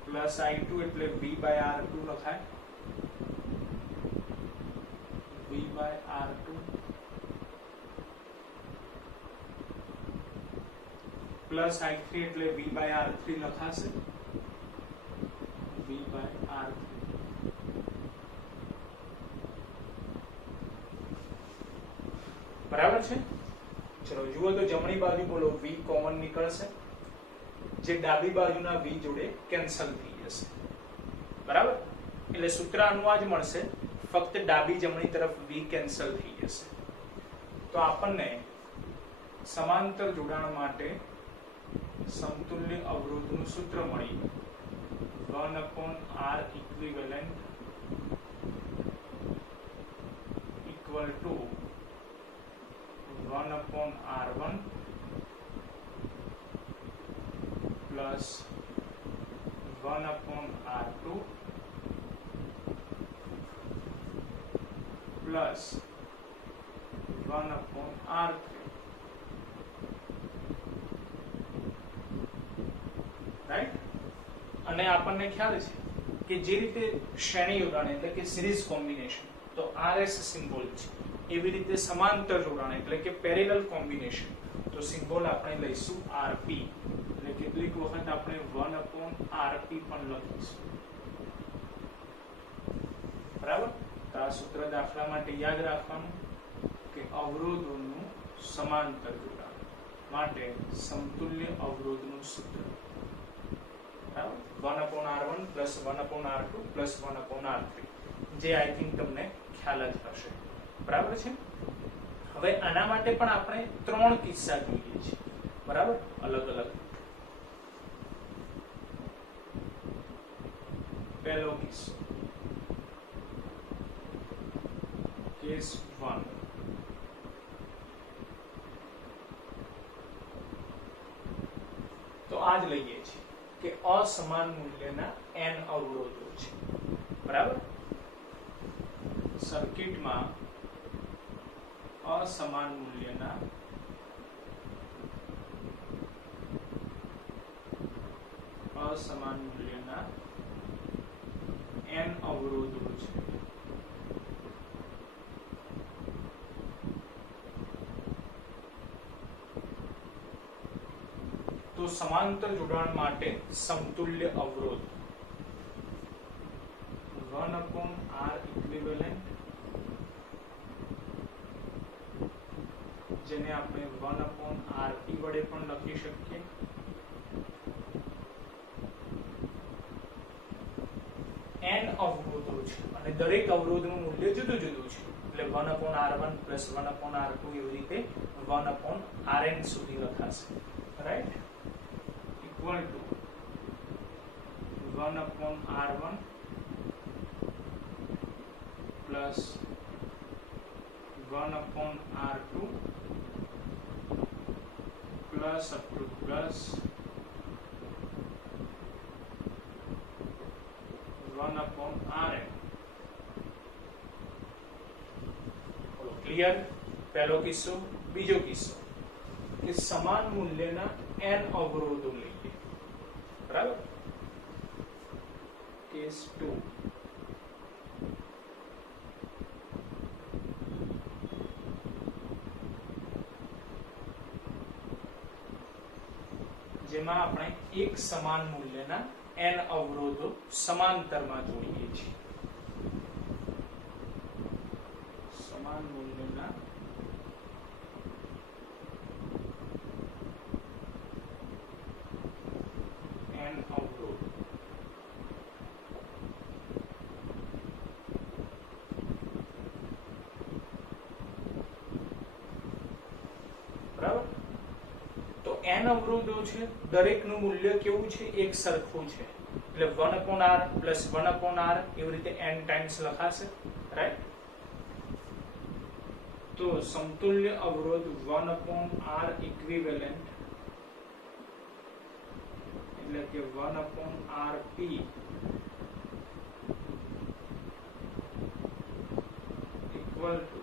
plus I2 એટલે V by R2 લખાય. V by R2 plus I3 એટલે V by R3 લખાશે. V by R3, બરાબર છે. ચલો જુઓ તો જમણી બાજુ બોલો V કોમન નીકળશે, જે ડાબી બાજુના V જોડે કેન્સલ થઈ જશે, બરાબર. એટલે સૂત્ર આનું આ જ મળશે, ફક્ત ડાબી જમણી તરફ V કેન્સલ થઈ જશે. તો આપણને સમાંતર જોડાણ માટે સમતુલ્ય અવરોધનું સૂત્ર મળી 1/R equivalent equal to 1/R1 plus 1/R2 plus 1/R3. Right. અને આપણને ખ્યાલ છે કે જે રીતે શ્રેણી જોડાણ એટલે કે સિરીઝ કોમ્બિનેશન તો RS સિમ્બોલ છે, એવી રીતે સમાંતર જોડાણ એટલે કે પેરેલલ કોમ્બિનેશન તો સિમ્બોલ આપણે લઈશું RP. એટલે કેટલીક વખત આપણે 1/RP પણ લખીશું, બરાબર. તો આ સૂત્ર દાખલા માટે યાદ રાખવાનું કે અવરોધોનું સમાંતર જોડાણ માટે સમતુલ્ય અવરોધનું સૂત્ર, બરાબર. 1/R1 plus 1/R2 plus 1/R3, જે આઈ થિંક તમને ખ્યાલ જ હશે, બરાબર છે. હવે આના માટે પણ આપણે ત્રણ કિસ્સા જોઈએ છે, બરાબર, અલગ અલગ. પહેલો કિસ્સો કેસ 1. તો આ જ લઈએ છીએ કે અસમાન મૂલ્યના n અવરોધો છે, બરાબર. સર્કિટમાં અસમાન મૂલ્યના असमान मूल्यना n अवरोधो छे। तो समांतर जोડાણ માટે સમતુલ્ય અવરોધ 1/r ઇક્વિવેલન્ટ, જેને આપણે 1/rp વડે પણ લખી શકીએ। n અવરોધો છે અને દરેક અવરોધનું મૂલ્ય જુદું જુદું છે, એટલે 1/r1 + 1/r2 એવી રીતે 1/rn સુધી લખાશે, right? equal to 1/r1 plus 1/r2 plus up to plus 1/rn। બોલો ક્લિયર? પહેલો કિસ્સો। બીજો કિસ્સો કે સમાન મૂલ્યના n અવરોધો લઈએ, બરાબર? કેસ 2 જેમાં આપણે એક સમાન મૂલ્યના n અવરોધો સમાંતરમાં જોડીએ છીએ। સમાન મૂલ્યના n અવરોધ, બરાબર? તો n અવરોધો છે, દરેકનું મૂલ્ય કેવું છે? એક સરખું છે, એટલે 1/r plus 1/r એવી રીતે n ટાઈમ્સ લખાશે, રાઈટ? તો સમતુલ્ય અવરોધ 1/r ઇક્વિવેલન્ટ એટલે કે 1/rp equal to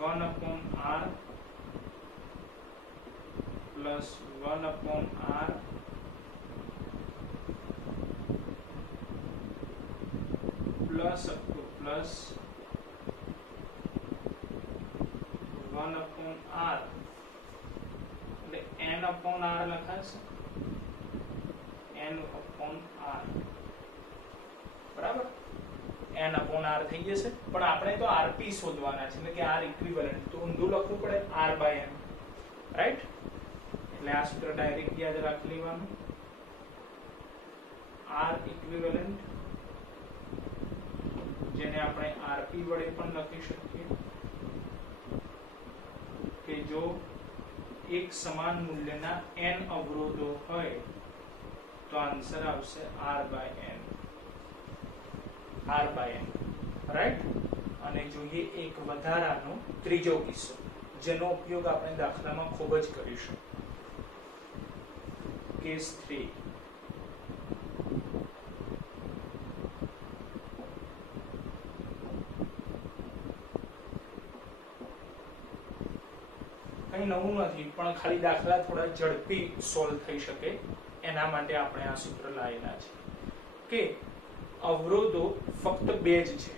1/r plus 1/r plus up to plus 1/r એટલે n/r લખાશે, n/r, બરાબર? n/r થઈ જશે, પણ આપણે તો rp શોધવાના છે, એટલે કે r ઇક્વિવેલન્ટ, તો ઊંધું લખવું પડે r/n, રાઈટ? એટલે આ સૂત્ર ડાયરેક્ટ યાદ રાખી લેવાનું, r ઇક્વિવેલન્ટ, જેને આપણે rp વડે પણ લખી શકીએ કે જો એક સમાન મૂલ્યના n અવરોધો હોય તો આન્સર આવશે r/n, રાઈટ? અને જોઈએ એક વધારાનો ત્રીજો કિસ્સો, જેનો ઉપયોગ આપણે દાખલામાં ખૂબ જ કરીશું। કેસ 3 કઈ નવું નથી, પણ ખાલી દાખલા થોડા ઝડપી સોલ્વ થઈ શકે એના માટે આપણે આ સૂત્ર લાવેલા છે કે અવરોધો ફક્ત બે જ છે,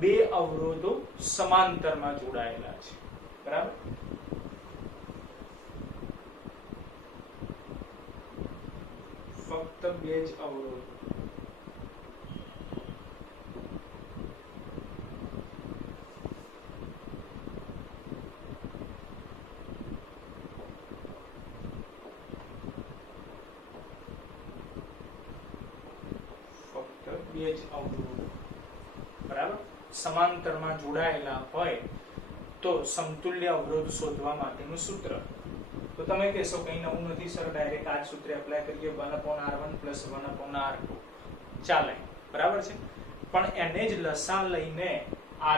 બે અવરોધો સમાંતરમાં જોડાયેલા છે, બરાબર? ફક્ત બે જ અવરોધો, બે જ અવરોધો, બરાબર? સમાંતરમાં જોડાયેલા હોય તો સમતુલ્ય અવરોધ શોધવા માટેનું સૂત્ર, તો તમે કહેશો કઈ નવું નથી સર, ડાયરેક્ટ આ સૂત્ર એપ્લાય કરીએ 1/r1 plus 1/r2 ચાલે, બરાબર છે? પણ એને જ લસા લઈને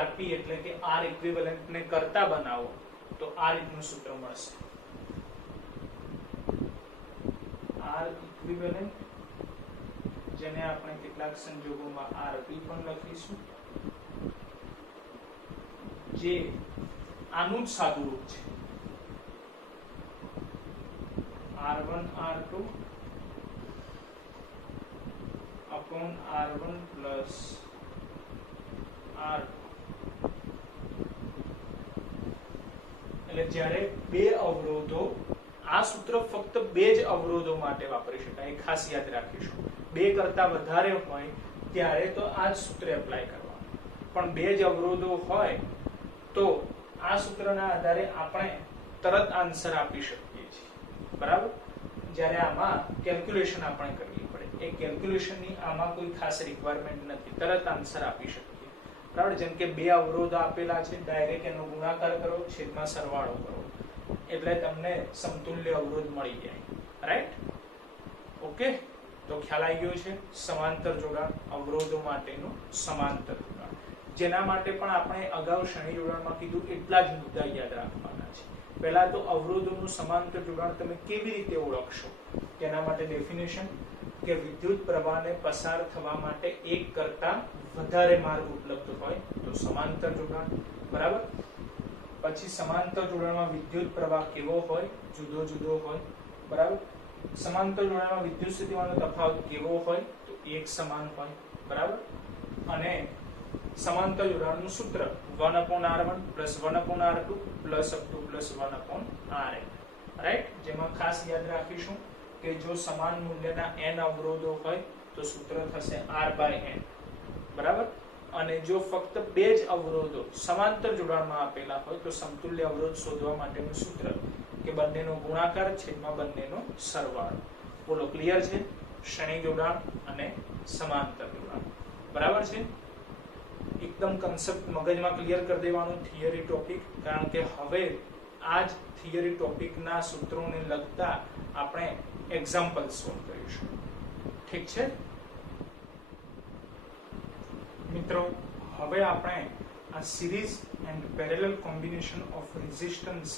rp એટલે કે r ઇક્વિવેલન્ટ ને કરતા બનાવો તો આ રીતનું સૂત્ર મળશે, r ઇક્વિવેલન્ટ, જેને આપણે કેટલાક સંજોગોમાં rp પણ લખીશું, જે આનું જ સાદું રૂપ છે, R1 R2 upon R1 plus R2. એટલે જ્યારે બે અવરોધો, આ સૂત્ર ફક્ત બે જ અવરોધો માટે વાપરી શકાય, ખાસ યાદ રાખીશું. બે કરતા વધારે હોય ત્યારે તો આ જ સૂત્ર એપ્લાય કરવાનું, પણ બે જ અવરોધો હોય તો આ સૂત્રના આધારે આપણે તરત આન્સર આપી શકીએ છીએ. બરાબર? જ્યારે આમાં કેલ્ક્યુલેશન આપણે કરવી પડે, એ કેલ્ક્યુલેશનની આમાં કોઈ ખાસ રિક્વાયરમેન્ટ નથી, તરત આન્સર આપી શકીએ. બરાબર? જેમ કે બે અવરોધ આપેલા છે, ડાયરેક્ટ એનો ગુણાકાર કરો, છેદમાં સરવાળો કરો, એટલે તમને સમતુલ્ય અવરોધ મળી જાય. રાઈટ? ઓકે, તો ખ્યાલ આવી ગયો છે. સમાંતર જોડાણ, અવરોધો માટેનું સમાંતર જોડાણ, જેના માટે પણ આપણે અગાઉ શ્રેણી જોડાણમાં કીધું એટલા જ મુદ્દા યાદ રાખવાના છે. પહેલા તો અવરોધોનું સમાંતર જોડાણ તમે કેવી રીતે ઓળખશો, તેના માટે ડેફિનેશન કે વિદ્યુત પ્રવાહને પસાર થવા માટે એક કરતા વધારે માર્ગ ઉપલબ્ધ હોય તો સમાંતર જોડાણ. બરાબર? પછી સમાંતર જોડાણમાં વિદ્યુત પ્રવાહ કેવો હોય, જુદો જુદો હોય. બરાબર? સમાંતર જોડાણમાં વિદ્યુત સ્થિતિમાનનો તફાવત કેવો હોય તો એક સમાન હોય. બરાબર? અને સમાંતર જોડાણનું સૂત્ર 1/r1 + 1/r2 + up to +1/rn. Right? જેમાં ખાસ યાદ રાખીશું કે જો સમાન મૂલ્યના n અવરોધો હોય તો સૂત્ર થશે r/n. બરાબર? અને જો ફક્ત બે જ અવરોધો સમાંતર જોડાણમાં આપેલા હોય તો સમતુલ્ય અવરોધ શોધવા માટેનું સૂત્ર કે બંનેનો ગુણાકાર છેદમાં બંનેનો સરવાળો. બોલો, ક્લિયર છે? શ્રેણી જોડાણ અને સમાંતર જોડાણ. બરાબર છે? એકદમ કન્સેપ્ટ મગજમાં ક્લિયર કરી દેવાનું, થિયરી ટોપિક, કારણ કે હવે આ જ થિયરી ટોપિકના સૂત્રોને લગતા આપણે એક્ઝામ્પલ સોલ્વ કરીશું. ઠીક છે મિત્રો? હવે આપણે આ series and parallel combination of resistance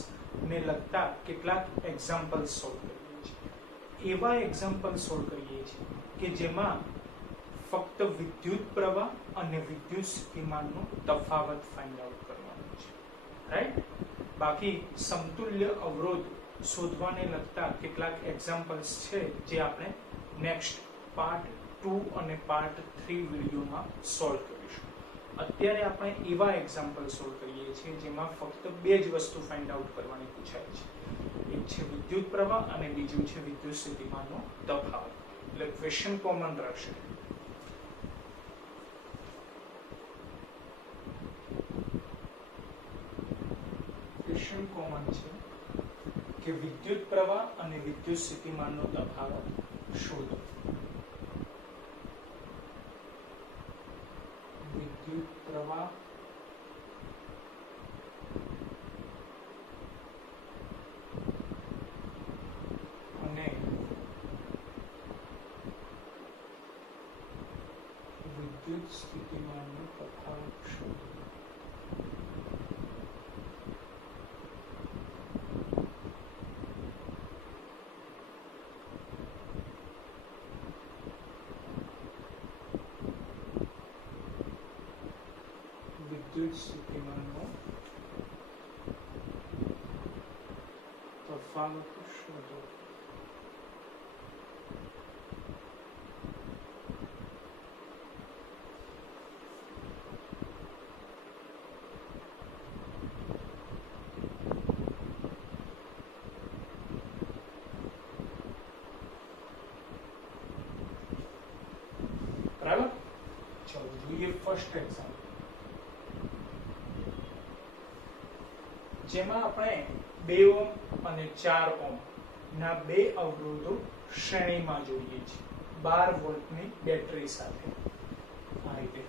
ને લગતા કેટલાક એક્ઝામ્પલ સોલ્વ કરીએ છીએ. એવા એક્ઝામ્પલ સોલ્વ કરીએ છીએ કે જેમાં ફક્ત વિદ્યુત પ્રવાહ અને વિદ્યુત સ્થિતિમાનનો તફાવત ફાઇન્ડ આઉટ કરવાનો છે. રાઈટ? બાકી સમતુલ્ય અવરોધ શોધવાને લગતા કેટલાક એક્ઝામ્પલ્સ છે જે આપણે નેક્સ્ટ પાર્ટ 2 અને પાર્ટ 3 વિડીયોમાં સોલ્વ કરીશું. અત્યારે આપણે એવા એક્ઝામ્પલ સોલ્વ કરીએ છીએ જેમાં ફક્ત બે જ વસ્તુ ફાઇન્ડ આઉટ કરવાની પૂછાય છે. એક છે વિદ્યુત પ્રવાહ અને બીજું છે વિદ્યુત સ્થિતિમાનનો તફાવત. એટલે ક્વેશ્ચન કોમન રહેશે. ક્વેશ્ચન કોમન છે કે વિદ્યુત પ્રવાહ અને વિદ્યુત સ્થિતિમાનનો તફાવત શોધો. વિદ્યુત પ્રવાહ અને વિદ્યુત સ્થિતિમાનનો તફાવત શોધો. વિદ્યુત સ્થિતિમાનનો તફાવત શોધો. બરાબર? ચલો જોઈએ ફર્સ્ટ એક્ઝામ્પલ, જેમાં આપણે 2 ઓહ્મ અને 4 ઓહ્મ ના બે અવરોધો શ્રેણીમાં જોઈએ છીએ 12 વોલ્ટની બેટરી સાથે. આ રીતે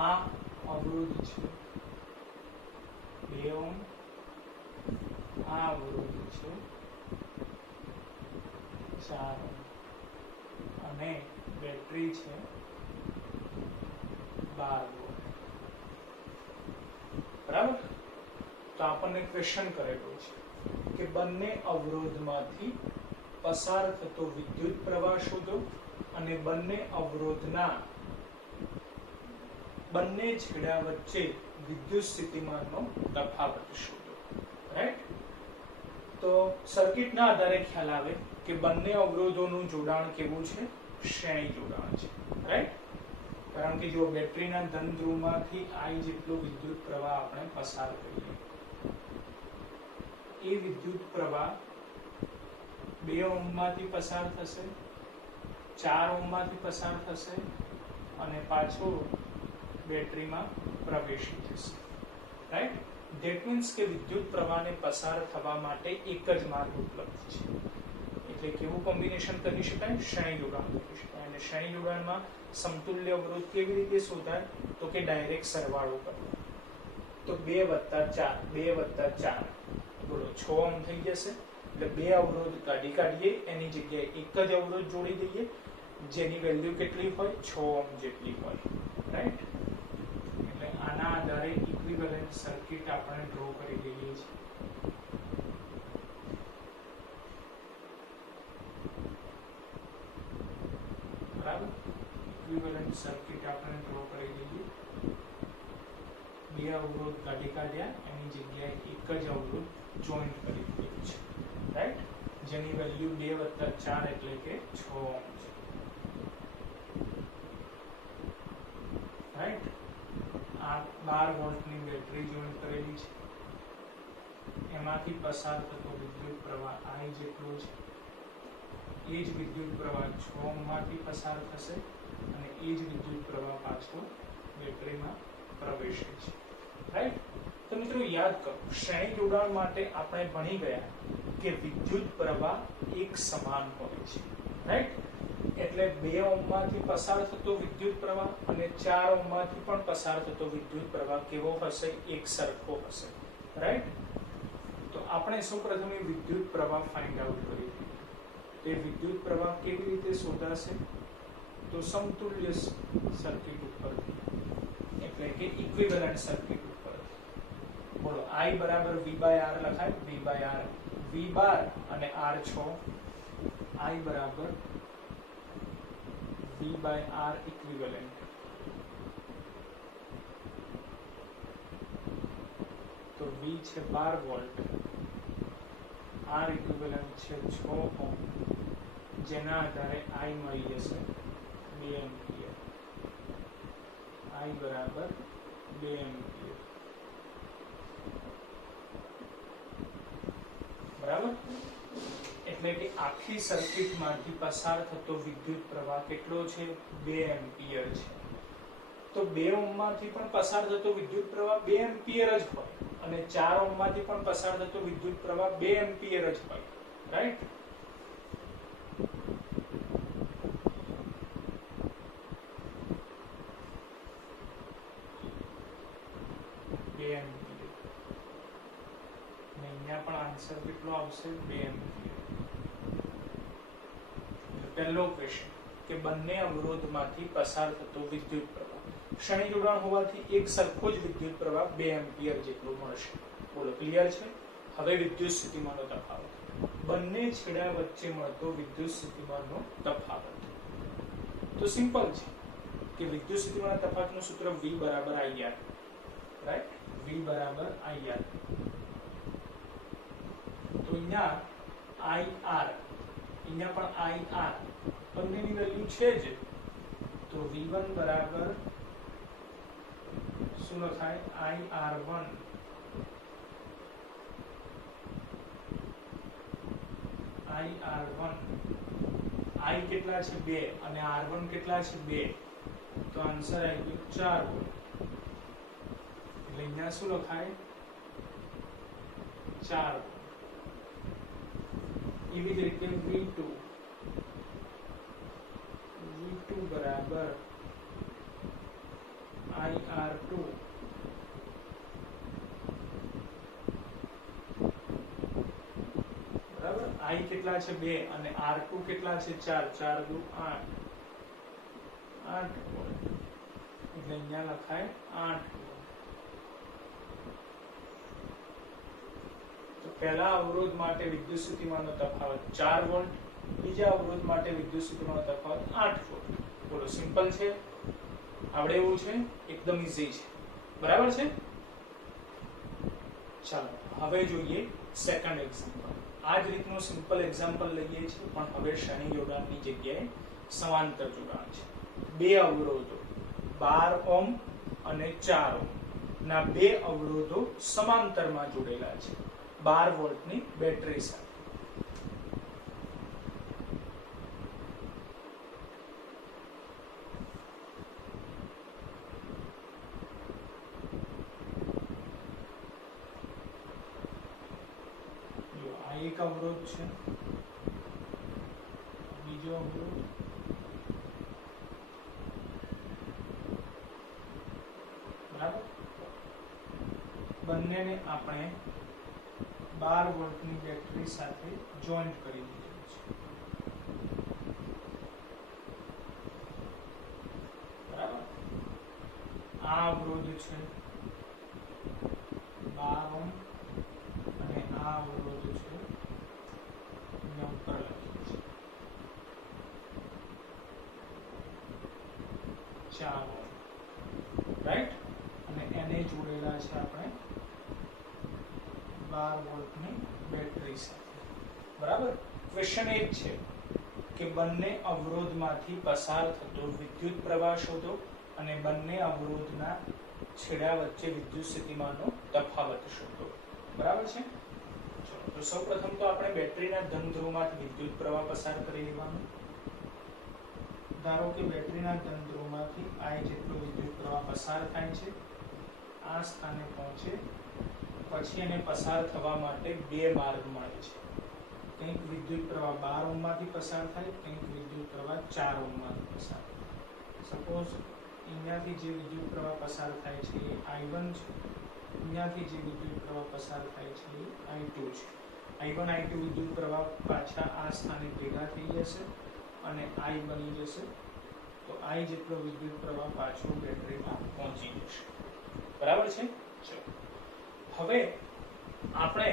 આ અવરોધ છે 2 ઓહ્મ, આ અવરોધ છે 4 ઓહ્મ અને બેટરી છે 12 વોલ્ટ. બરાબર. તો આપણને ક્વેશ્ચન કરેલો છે કે બંને અવરોધમાંથી પસાર થતો વિદ્યુત પ્રવાહ શોધો અને બંને અવરોધના બંને છેડા વચ્ચે વિદ્યુત સ્થિતિમાનનો તફાવત શોધો. રાઈટ. તો સર્કિટના આધારે ખ્યાલ આવે કે બંને અવરોધોનું જોડાણ કેવું છે? શ્રેણી જોડાણ છે. રાઈટ. કારણ કે જો બેટરીના ધન ધ્રુવમાંથી I જેટલો વિદ્યુત પ્રવાહ આપણે પસાર કરીએ, એ વિદ્યુત પ્રવાહ 2 ઓહ્મમાંથી પસાર થશે, 4 ઓહ્મમાંથી પસાર થશે અને પાછો બેટરીમાં પ્રવેશી જશે. રાઈટ. ધેટ મીન્સ કે વિદ્યુત પ્રવાહને પસાર થવા માટે એક જ માર્ગ ઉપલબ્ધ છે. એટલે કેવું કોમ્બિનેશન કરી શકાય? શ્રેણી જોડાણ કરી શકાય. અને શ્રેણી જોડાણમાં સમતુલ્ય અવરોધ કેવી રીતે શોધાય? તો કે ડાયરેક્ટ સરવાળો કરવો. તો 2 + 4 બોલો 6 ઓહ્મ થઈ જશે. એટલે 2 અવરોધ કાઢીએ, એની જગ્યાએ એક જ અવરોધ જોડી દઈએ, જેની વેલ્યુ કેટલી હોય? 6 ઓહ્મ જેટલી હોય. રાઈટ. એટલે આના આધારે ઇક્વિવેલન્ટ સર્કિટ આપણે ડ્રો કરી લઈએ છીએ. બરાબર. ઇક્વિવેલન્ટ સર્કિટ આપણે ડ્રો કરી લઈએ. 2 અવરોધ કાઢ્યા, એની જગ્યાએ એક જ અવરોધ જોઈન્ટ કરી દીધું છે. રાઈટ. જેની વેલ્યુ 2 + 4 એટલે કે 6 ઓહ્મ છે. રાઈટ. આ 12 વોલ્ટની બેટરી જોઈન્ટ કરેલી છે. એમાંથી પસાર થતો વિદ્યુત પ્રવાહ I જેટલો છે. એ જ વિદ્યુત પ્રવાહ 6 ઓહ્મમાંથી પસાર થશે અને એ જ વિદ્યુત પ્રવાહ પાછો બેટરીમાં પ્રવેશે છે. રાઈટ. તો મિત્રો યાદ કરો, શ્રેણી જોડાણ માટે આપણે ભણી ગયા કે વિદ્યુત પ્રવાહ એક સમાન હોય છે. રાઈટ. એટલે 2 ઓહ્મમાંથી પસાર થતો વિદ્યુત પ્રવાહ અને 4 ઓહ્મમાંથી પણ પસાર થતો વિદ્યુત પ્રવાહ કેવો હશે? એક સરખો હશે. રાઈટ. તો આપણે સૌપ્રથમ એ વિદ્યુત પ્રવાહ ફાઇન્ડ આઉટ કરીએ. તે વિદ્યુત પ્રવાહ કેવી રીતે શોધાશે? તો સમતુલ્ય સર્કિટ ઉપરથી, એટલે કે ઇક્વિવેલન્ટ સર્કિટ ઉપરથી. બોલો I બરાબર V/R લખાય. V/R V બાર અને R 6. I બરાબર V/R ઇક્વિવેલન્ટ. તો V છે 12 વોલ્ટ, R ઇક્વિવેલન્ટ છે 6 ઓહ્મ, જેના આધારે I મળી જશે 2 એમ્પિયર. I બરાબર 2 એમ્પિયર. બરાબર. એટલે કે આખી સર્કિટમાંથી પસાર થતો વિદ્યુત પ્રવાહ કેટલો છે? 2 એમ્પિયર છે. તો 2 ઓહ્મમાંથી પણ પસાર થતો વિદ્યુત પ્રવાહ 2 એમ્પિયર જ હોય અને 4 ઓહ્મમાંથી પણ પસાર થતો વિદ્યુત પ્રવાહ 2 એમ્પિયર જ હોય. રાઈટ. અહીંયા પણ આન્સર કેટલો આવશે? 2 એમ્પિયર. પહેલો ક્વેશ્ચન કે બંને અવરોધમાંથી પસાર થતો વિદ્યુત પ્રવાહ. શ્રેણી જોડાણ હોવાથી એક સરખો જ વિદ્યુત પ્રવાહ 2 એમ્પિયર જેટલો મળશે. બોલો ક્લિયર છે? હવે વિદ્યુત સ્થિતિમાનનો તફાવત. બંને છેડા વચ્ચે મળતો વિદ્યુત સ્થિતિમાનનો તફાવત. તો સિમ્પલ છે કે વિદ્યુત સ્થિતિમાનના તફાવતનું સૂત્ર V = IR. Right. V = IR. તો અહીંયા IR, અહીંયા પણ IR બંનેની વેલ્યુ છે જ. તો V1 બરાબર શું લખાય? IR1 IR1. I કેટલા છે? 2 અને R1 કેટલા છે? 2. તો આન્સર આવી ગયો 4 વોલ્ટ. એટલે અહીંયા શું લખાય? 4 વોલ્ટ. એવી જ રીતે V2 બરાબર IR2 બરાબર. I કેટલા છે? 2 અને R2 કેટલા છે? 4. 4 × 2 = 8 વોલ્ટ. એટલે અહીંયા લખાય 8 ઓહ્મ. તો પહેલા અવરોધ માટે વિદ્યુત સ્થિતિમાનનો તફાવત 4 વોલ્ટ, બીજા અવરોધ માટે વિદ્યુત સ્થિતિમાનનો તફાવત 8 વોલ્ટ. બોલો સિમ્પલ છે, આવડે એવું છે, એકદમ ઈઝી છે, બરાબર છે. ચાલો હવે જોઈએ સેકન્ડ એક્ઝામ્પલ. આ જ રીતનું સિમ્પલ એક્ઝામ્પલ લઈએ છીએ, પણ હવે શ્રેણી જોડાણની જગ્યાએ સમાંતર જોડાણ છે. બે અવરોધો 12 ઓહ્મ અને 4 ઓહ્મ ના બે અવરોધો સમાંતરમાં જોડેલા છે 12 વોલ્ટની બેટરી સાથે. એક અવરોધ છે, બીજો અવરોધ, બરાબર. બંનેને આપણે 12 વોલ્ટની બેટરી સાથે જોઈન્ટ કરી દીધું છે, બરાબર. આ અવરોધ છે 12 ઓહ્મ અને આ અવરોધ છે ઉપર લખ્યું છે 4 ઓહ્મ, રાઈટ. અને એને જોડેલા છે આપણે 12 વોલ્ટની બેટરી સાથે, બરાબર. ક્વેશ્ચન એ જ છે કે બંને અવરોધમાંથી પસાર થતો વિદ્યુત પ્રવાહ શોધો અને બંને અવરોધના છેડા વચ્ચે વિદ્યુત સ્થિતિમાનનો તફાવત શોધો, બરાબર છે. તો સૌપ્રથમ તો આપણે બેટરીના ધન ધ્રુવમાંથી વિદ્યુત પ્રવાહ પસાર કરી લેવાનો. ધારો કે બેટરીના ધન ધ્રુવમાંથી I જેટલો વિદ્યુત પ્રવાહ પસાર થાય છે, આ સ્થાને પહોંચે, પછી એને પસાર થવા માટે બે માર્ગ મળે છે. કંઈક વિદ્યુત પ્રવાહ 12 ઓહ્મ માંથી પસાર થાય, કંઈક વિદ્યુત પ્રવાહ 4 ઓહ્મ માંથી પસાર થાય. સપોઝ અહીંયાથી જે વિદ્યુત પ્રવાહ પસાર થાય છે એ I1 છે, અહીંયાથી જે વિદ્યુત પ્રવાહ પસાર થાય છે એ I2 છે. I1 I2 વિદ્યુત પ્રવાહ પાછા આ સ્થાને ભેગા થઈ જશે અને I બની જશે. તો I જેટલો વિદ્યુત પ્રવાહ પાછો બેટરીમાં પહોંચી જશે, બરાબર છે. ચલો હવે આપણે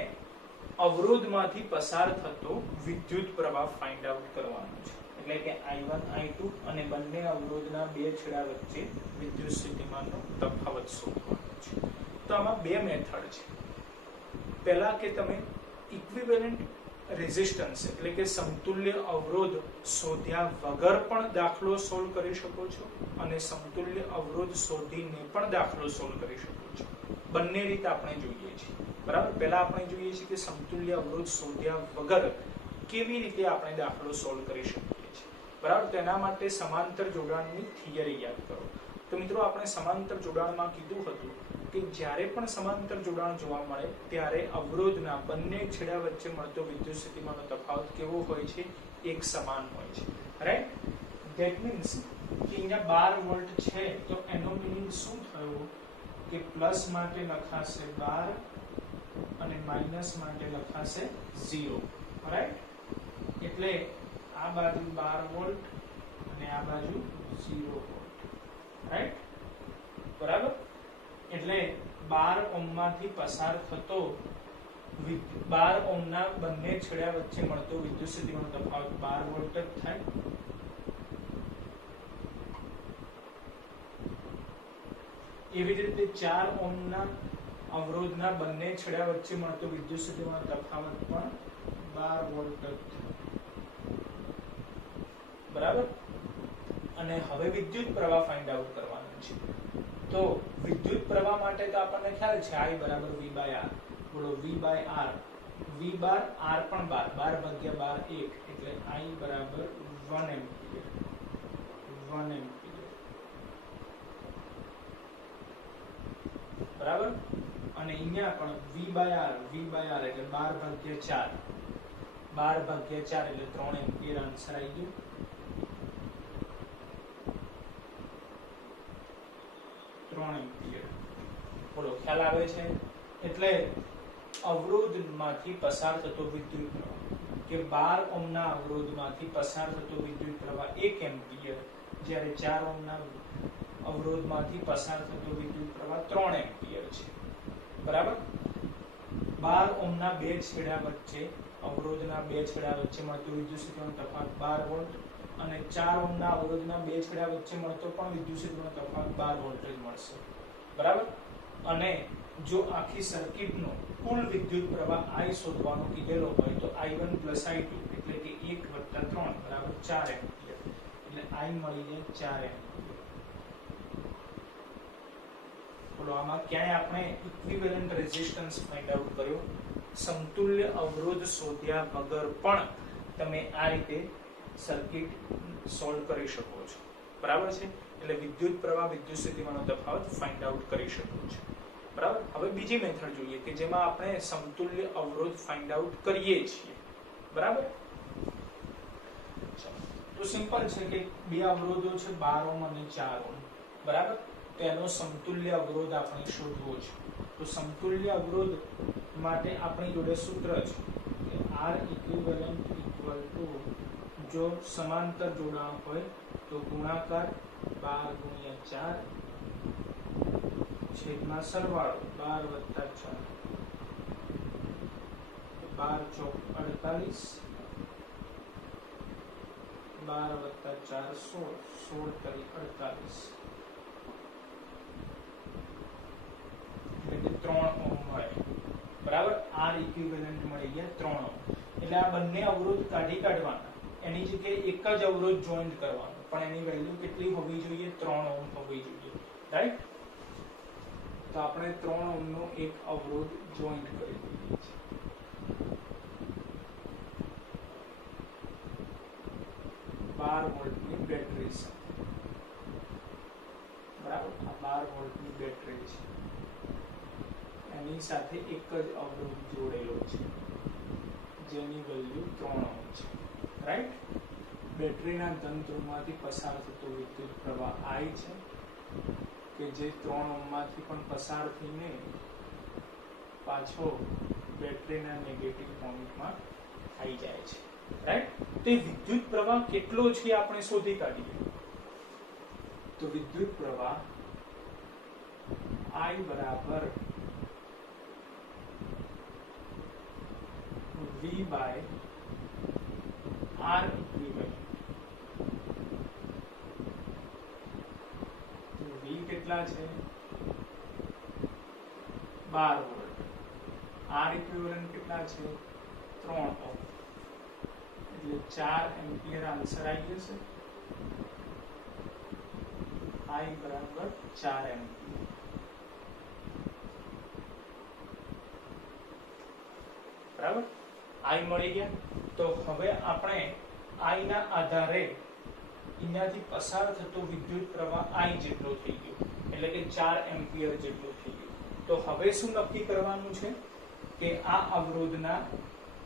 અવરોધમાંથી પસાર થતો વિદ્યુત પ્રવાહ ફાઇન્ડ આઉટ કરવાનો છે. એટલે કે I1 I2 અને બંને અવરોધના બે છેડા વચ્ચે વિદ્યુત સ્થિતિમાનનો તફાવત શોધવાનો છે. તો આમાં બે મેથડ છે. પહેલા કે તમે ઇક્વિવેલન્ટ રેઝિસ્ટન્સ એટલે કે સમતુલ્ય અવરોધ શોધ્યા વગર પણ દાખલો સોલ્વ કરી શકો છો અને સમતુલ્ય અવરોધ શોધીને પણ દાખલો સોલ્વ કરી શકો છો. બંને રીત આપણે જોઈએ છીએ, બરાબર. પહેલા આપણે જોઈએ છીએ કે સમતુલ્ય અવરોધ શોધ્યા વગર કેવી રીતે આપણે દાખલો સોલ્વ કરી શકીએ છીએ, બરાબર. તેના માટે સમાંતર જોડાણની થિયરી યાદ કરો. તો મિત્રો આપણે સમાંતર જોડાણમાં કીધું હતું કે જ્યારે પણ સમાંતર જોડાણ જોવા મળે ત્યારે અવરોધના બંને છેડા વચ્ચે મળતો વિદ્યુત સ્થિતિમાનનો તફાવત કેવો હોય છે? એક સમાન હોય છે, રાઈટ. ધેટ મીન્સ કે અહીંયા 12 વોલ્ટ છે તો એનો મીનિંગ શું થયો કે પ્લસ માટે લખાશે 12 અને માઈનસ માટે લખાશે 0, રાઈટ. એટલે આ બાજુ 12 વોલ્ટ અને આ બાજુ 0 વોલ્ટ, રાઈટ, બરાબર. એટલે 12 ઓહ્મ માંથી પસાર થતો 12 ઓહ્મના બંને છેડા વચ્ચે મળતો વિદ્યુત સ્થિતિમાનનો તફાવત 12 વોલ્ટ જ થાય. એવી જ રીતે 4 ઓહ્મના અવરોધના બંને છેડા વચ્ચે મળતો વિદ્યુત સ્થિતિમાનનો તફાવત પણ 12 વોલ્ટ જ થાય, બરાબર. અને હવે વિદ્યુત પ્રવાહ ફાઇન્ડ આઉટ કરવાનો છે. તો વિદ્યુત પ્રવાહ માટે તો આપણને ખ્યાલ છે I બરાબર V બાય R. બોલો V બાય R, V બાર R પણ 12 ભાગ્યા 12 1 એટલે I બરાબર 1 એમ્પિયર, 1 એમ્પિયર, બરાબર. અને અહીંયા પણ V બાય R એટલે 12 ભાગ્યા 4, 12 ભાગ્યા 4 એટલે 3 એમ્પિયર આન્સર આવી ગયો. બોલો ખ્યાલ આવે છે? એટલે અવરોધમાંથી પસાર થતો વિદ્યુત પ્રવાહ કે 12 ઓહ્મના અવરોધમાંથી પસાર થતો વિદ્યુત પ્રવાહ 1 એમ્પિયર, જ્યારે 4 ઓહ્મના અવરોધમાંથી પસાર થતો વિદ્યુત પ્રવાહ 3 એમ્પિયર છે, બરાબર. 12 ઓહ્મના બે છેડા વચ્ચે, અવરોધના બે છેડા વચ્ચે મળતો વિદ્યુત ક્ષેત્રનો તફાવત 12 વોલ્ટ અને 4 ઓહ્મના અવરોધના બે છેડા વચ્ચે મળતો પણ વિદ્યુત ક્ષેત્રનો તફાવત 12 વોલ્ટ જ મળશે, બરાબર. અને જો આખી સર્કિટનો કુલ વિદ્યુત પ્રવાહ I શોધવાનો કીધેલો હોય તો I1 I2 એટલે કે 1 + 3 બરાબર 4 એમ્પિયર, એટલે I મળી જાય 4 એમ્પિયર. બોલો આમાં ક્યાંય આપણે ઇક્વિવેલન્ટ રેઝિસ્ટન્સ ફાઇન્ડ આઉટ કર્યો, સમતુલ્ય અવરોધ શોધ્યા વગર પણ તમે આ રીતે સર્કિટ સોલ્વ કરી શકો છો, બરાબર છે. એટલે વિદ્યુત પ્રવાહ વિદ્યુત સ્થિતિમાનનો તફાવત ફાઇન્ડ આઉટ કરી શકો છો, બરાબર. હવે બીજી મેથડ જોઈએ કે જેમાં આપણે સમતુલ્ય અવરોધ ફાઇન્ડ આઉટ કરીએ છીએ, બરાબર. તો સિમ્પલ છે કે બે અવરોધો છે 12 ઓહ્મ અને 4 ઓહ્મ, બરાબર. તેનો સમતુલ્ય અવરોધ આપણે શોધવો છે. તો સમતુલ્ય અવરોધ માટે આપણી જોડે સૂત્ર છે કે R ઇક્વિવેલન્ટ ઇક્વલ ટુ, જો સમાંતર જોડાણ હોય તો ગુણાકાર 12 × 4 છેદમાં સરવાળો 12 + 4 12 × 4 = 48 12 + 4 = 16 16 × 48 એટલે 3 ઓહ્મ મળે, બરાબર. R ઇક્વિવેલન્ટ મળી ગયા 3 ઓહ્મ. એટલે આ બંને અવરોધ કાઢવાના, એની જગ્યાએ એક જ અવરોધ જોઈન્ટ કરવાનો, પણ એની વેલ્યુ કેટલી હોવી જોઈએ? 3 ઓહ્મ હોવી જોઈએ, રાઈટ. તો આપણે 3 ઓહ્મનો એક અવરોધ જોઈન્ટ કરી દઈએ છીએ. 12 વોલ્ટની બેટરી સાથે, બરાબર. આ 12 વોલ્ટની બેટરી છે, એની સાથે એક જ અવરોધ જોડેલો છે જેની વેલ્યુ 3 ઓહ્મ છે, રાઈટ. બેટરીના તંતુમાંથી પસાર થતો વિદ્યુત પ્રવાહ I છે કે જે 3 ઓહ્મમાંથી પણ પસાર થઈને પાછો બેટરીના નેગેટિવ પોઈન્ટમાં આવી જાય છે, રાઈટ. તે વિદ્યુત પ્રવાહ કેટલો છે આપણે શોધી કાઢીએ. તો વિદ્યુત પ્રવાહ I બરાબર V by R equivalent. તો V કેટલા છે? 12 વોલ્ટ. R equivalent કેટલા છે? 3 ઓહ્મ. એટલે 4 એમ્પિયર આન્સર આવી જશે. I બરાબર 4 એમ્પિયર. બરાબર. I મળી ગયા. તો હવે આપણે I ના આધારે અહીંયાથી પસાર થતો વિદ્યુત પ્રવાહ I જેટલો થઈ ગયો, એટલે કે 4 એમ્પિયર જેટલો થઈ ગયો. તો હવે શું નક્કી કરવાનું છે કે આ અવરોધના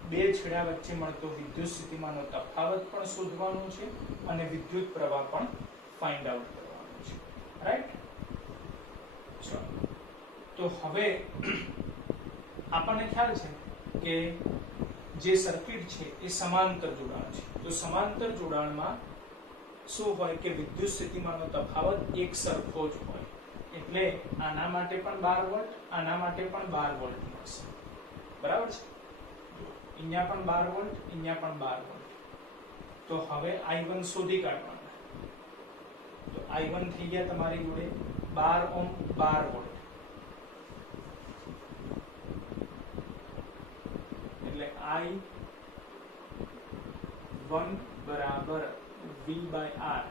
બે છેડા વચ્ચે મળતો વિદ્યુત સ્થિતિમાનનો તફાવત પણ શોધવાનો છે અને વિદ્યુત પ્રવાહ પણ ફાઇન્ડ આઉટ કરવાનો છે, રાઈટ. ચલો, તો હવે આપણને ખ્યાલ છે કે જે સર્કિટ છે એ સમાંતર જોડાણ છે. તો સમાંતર જોડાણમાં શું હોય કે વિદ્યુત સ્થિતિમાનનો તફાવત એક સરખો જ હોય, એટલે આના માટે પણ 12 વોલ્ટ, આના માટે પણ 12 વોલ્ટ મળશે, બરાબર છે. અહીંયા પણ 12 વોલ્ટ, અહીંયા પણ 12 વોલ્ટ. તો હવે I1 શોધી કાઢવાના. તો I1 થઈ ગયા તમારી જોડે 12 ઓહ્મ 12 વોલ્ટ, એટલે I1 બરાબર V by R.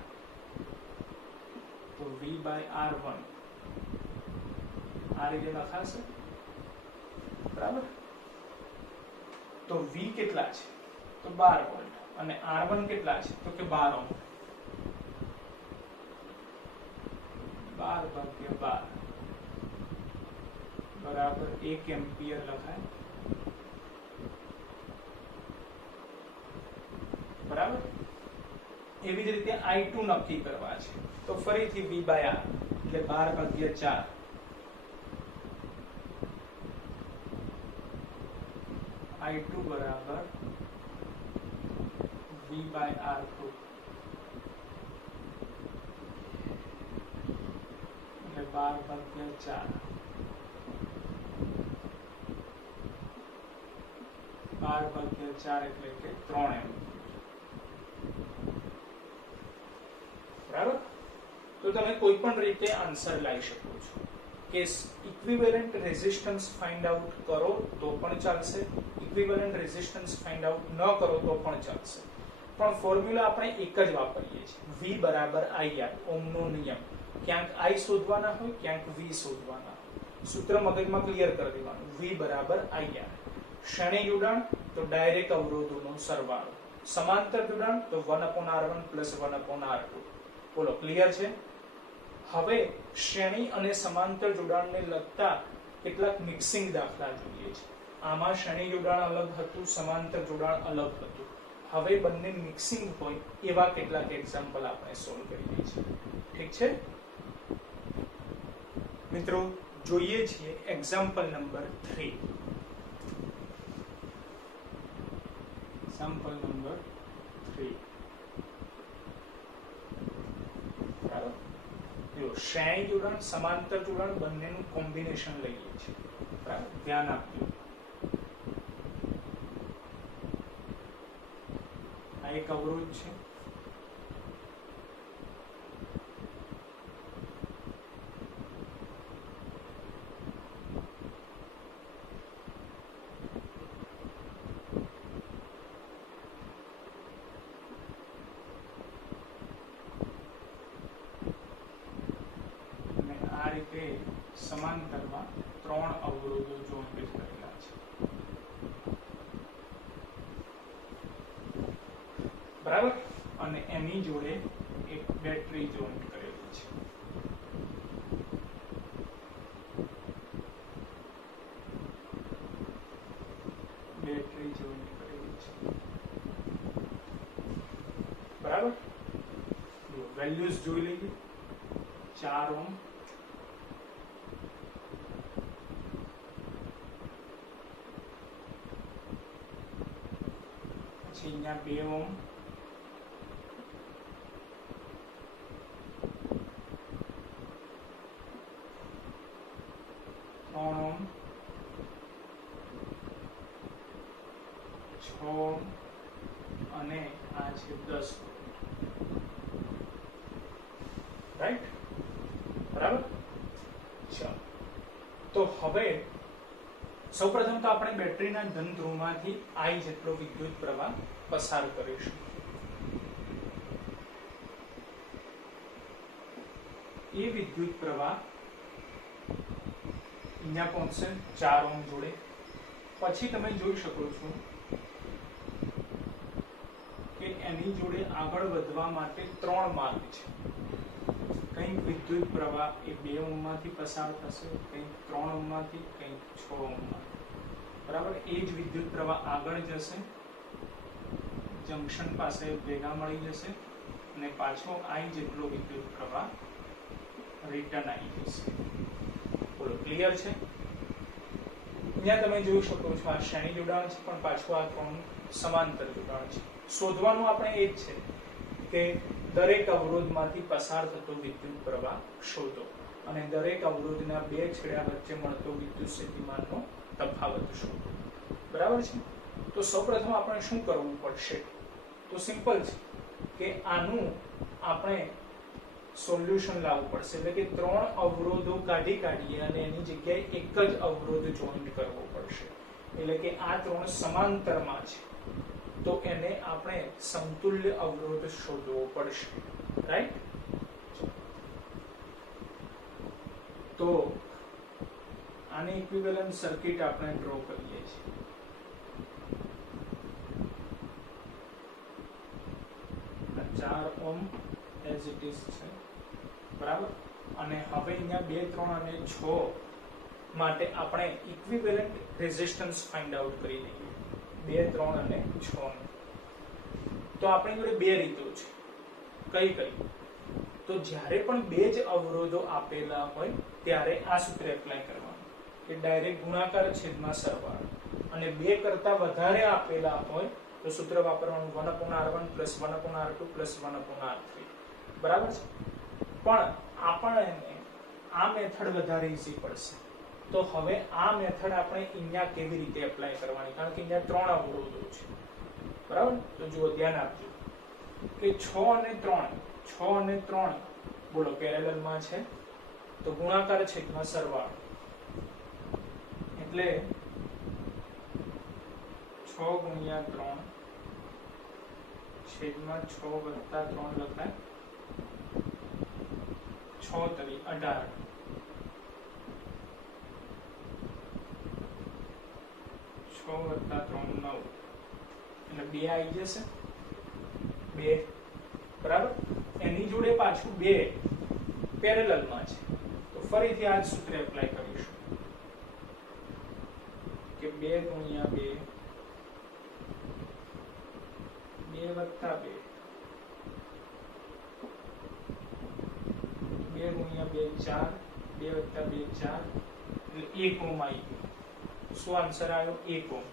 તો V by R1 આ રીતે લખાશે, બરાબર. તો V કેટલા છે? તો 12 વોલ્ટ. અને R1 કેટલા છે? તો કે 12 ઓહ્મ. 12 ભાગ્યા 12 બરાબર 1 એમ્પિયર લખાય, બરાબર. એવી જ રીતે I2 નક્કી કરવા છે. તો ફરીથી V by R એટલે 12 ભાગ્યા 4 I2 બરાબર V by R2. 12/4 12/4 એટલે કે 3 એમ્પીયર બરાબર। તો તમે કોઈ પણ રીતે આન્સર લાવી શકો છો કે ઇક્વિવેલન્ટ રેઝિસ્ટન્સ ફાઇન્ડ આઉટ કરો તો પણ ચાલશે, ઇક્વિવેલન્ટ રેઝિસ્ટન્સ ફાઇન્ડ આઉટ ન કરો તો પણ ચાલશે, પણ ફોર્મ્યુલા આપણે એક જ વાપરીએ છીએ, V બરાબર IR, ઓહમનો નિયમ। ક્યાંક I શોધવાના હોય, ક્યાંક V શોધવાના હોય, સૂત્ર મગજમાં ક્લિયર કરી દેવાનું, V બરાબર IR। શ્રેણી જોડાણ તો ડાયરેક્ટ અવરોધોનો સરવાળો, સમાંતર જોડાણ તો 1/R1 + 1/R2। બોલો ક્લિયર છે? હવે શ્રેણી અને સમાંતર જોડાણને લગતા કેટલાક મિક્સિંગ દાખલા જોઈએ છે। આમાં શ્રેણી જોડાણ અલગ હતું, સમાંતર જોડાણ અલગ હતું, હવે બંને મિક્સિંગ હોય એવા કેટલાક એક્ઝામ્પલ આપણે સોલ્વ કરીએ છીએ, ઠીક છે મિત્રો? જોઈએ છીએ એક્ઝામ્પલ નંબર 3। એક્ઝામ્પલ નંબર 3 બરાબર। જો શ્રેણી જોડાણ સમાંતર જોડાણ બંનેનું કોમ્બિનેશન લઈએ છીએ, બરાબર, ધ્યાન આપજો। આ એક અવરોધ છે, સમાંતરમાં 3 અવરોધો જોઈન્ટ કરેલા છે, બરાબર, અને એની જોડે એક બેટરી જોઈન્ટ કરેલી છે, બેટરી જોઈન્ટ કરેલી છે, બરાબર। વેલ્યુઝ જોઈ લઈએ, 4 ઓહમ, અહીંયા 2 ઓહમ, ઓહમ, 6 ઓહમ અને આ છે 10 ઓહમ, રાઈટ, બરાબર। ચાલો, તો હવે સૌપ્રથમ તો આપણે બેટરીના ધન ધ્રુવમાંથી I જેટલો વિદ્યુત પ્રવાહ પસાર કરીશું। એ વિદ્યુત પ્રવાહ અહીંયા પહોંચશે 4 ઓહમ જોડે, પછી તમે જોઈ શકો છો કે એની જોડે આગળ વધવા માટે 3 માર્ગ છે। કંઈક વિદ્યુત પ્રવાહ એ 2 ઓહમમાંથી પસાર થશે, કંઈક 3 ઓહમમાંથી, કંઈક 6 ઓહમમાંથી, બરાબર। એ જ વિદ્યુત પ્રવાહ આગળ જશે, જંક્શન પાસે ભેગા મળી જશે અને પાછો I જેટલો વિદ્યુત પ્રવાહ રિટર્ન આવી જશે। બોલો ક્લિયર છે? અહીંયા તમે જોઈ શકો છો આ શ્રેણી જોડાણ છે, પણ પાછું આ 3 સમાંતર જોડાણ છે। શોધવાનું આપણે એ જ છે કે દરેક અવરોધમાંથી પસાર થતો વિદ્યુત પ્રવાહ શોધો અને દરેક અવરોધના 2 છેડા વચ્ચે મળતો વિદ્યુત સ્થિતિમાનનો તફાવત શોધો, બરાબર છે? તો સૌપ્રથમ આપણે શું કરવું પડશે? તો સિમ્પલ છે કે આનું આપણે સોલ્યુશન લાવવું પડશે, એટલે કે 3 અવરોધો કાઢીએ અને એની જગ્યાએ એક જ અવરોધ જોઈન્ટ કરવો પડશે, એટલે કે આ 3 સમાંતરમાં છે તો એને આપણે સમતુલ્ય અવરોધ શોધવો પડશે, રાઈટ? તો આની ઇક્વિવેલન્ટ સર્કિટ આપણે ડ્રો કરીએ છીએ। આ 4 ઓહમ એઝ ઇટ ઇઝ છે, બરાબર। અને હવે અહીંયા 2, 3 અને 6 માટે આપણે ઇક્વિવેલન્ટ રેઝિસ્ટન્સ ફાઇન્ડ આઉટ કરી લઈએ, 2, 3 અને 6 તો આપણી જોડે 2 રીતો છે। કઈ કઈ? તો જ્યારે પણ 2 જ અવરોધો આપેલા હોય ત્યારે આ સૂત્ર એપ્લાય કરવાનું કે ડાયરેક્ટ ગુણાકાર છેદમાં સરવાળો, અને 2 કરતા વધારે આપેલા હોય તો સૂત્ર વાપરવાનું 1/R1 + 1/R2 + 1/R3, બરાબર છે? પણ આપણે આ મેથડ વધારે ઈઝી પડશે. તો હવે આ મેથડ આપણે અહીંયા કેવી રીતે એપ્લાય કરવાની, કારણ કે અહીંયા 3 અવરોધો છે, બરાબર. તો જુઓ, ધ્યાન આપજો કે 6 અને 3 બોલો પેરેલલમાં છે, તો ગુણાકાર છેદમાં સરવાળો, એટલે 6 ગુણ્યા 3 છેદમાં 6 વત્તા 3 લખાય, 6 તરી 18, 6 વત્તા 3 9, એટલે 2 આવી જશે, 2 બરાબર. એની જોડે પાછું 2 પેરેલલમાં છે, તો ફરીથી આ જ સૂત્ર એપ્લાય કરીશું કે 2 ગુણ્યા 2 2 વત્તા 2, 2 ગુણ્યા 2 4, 2 વત્તા 2 4, એટલે 1 ઓમ આવી ગયું. શું આન્સર આવ્યો? 1 ઓમ.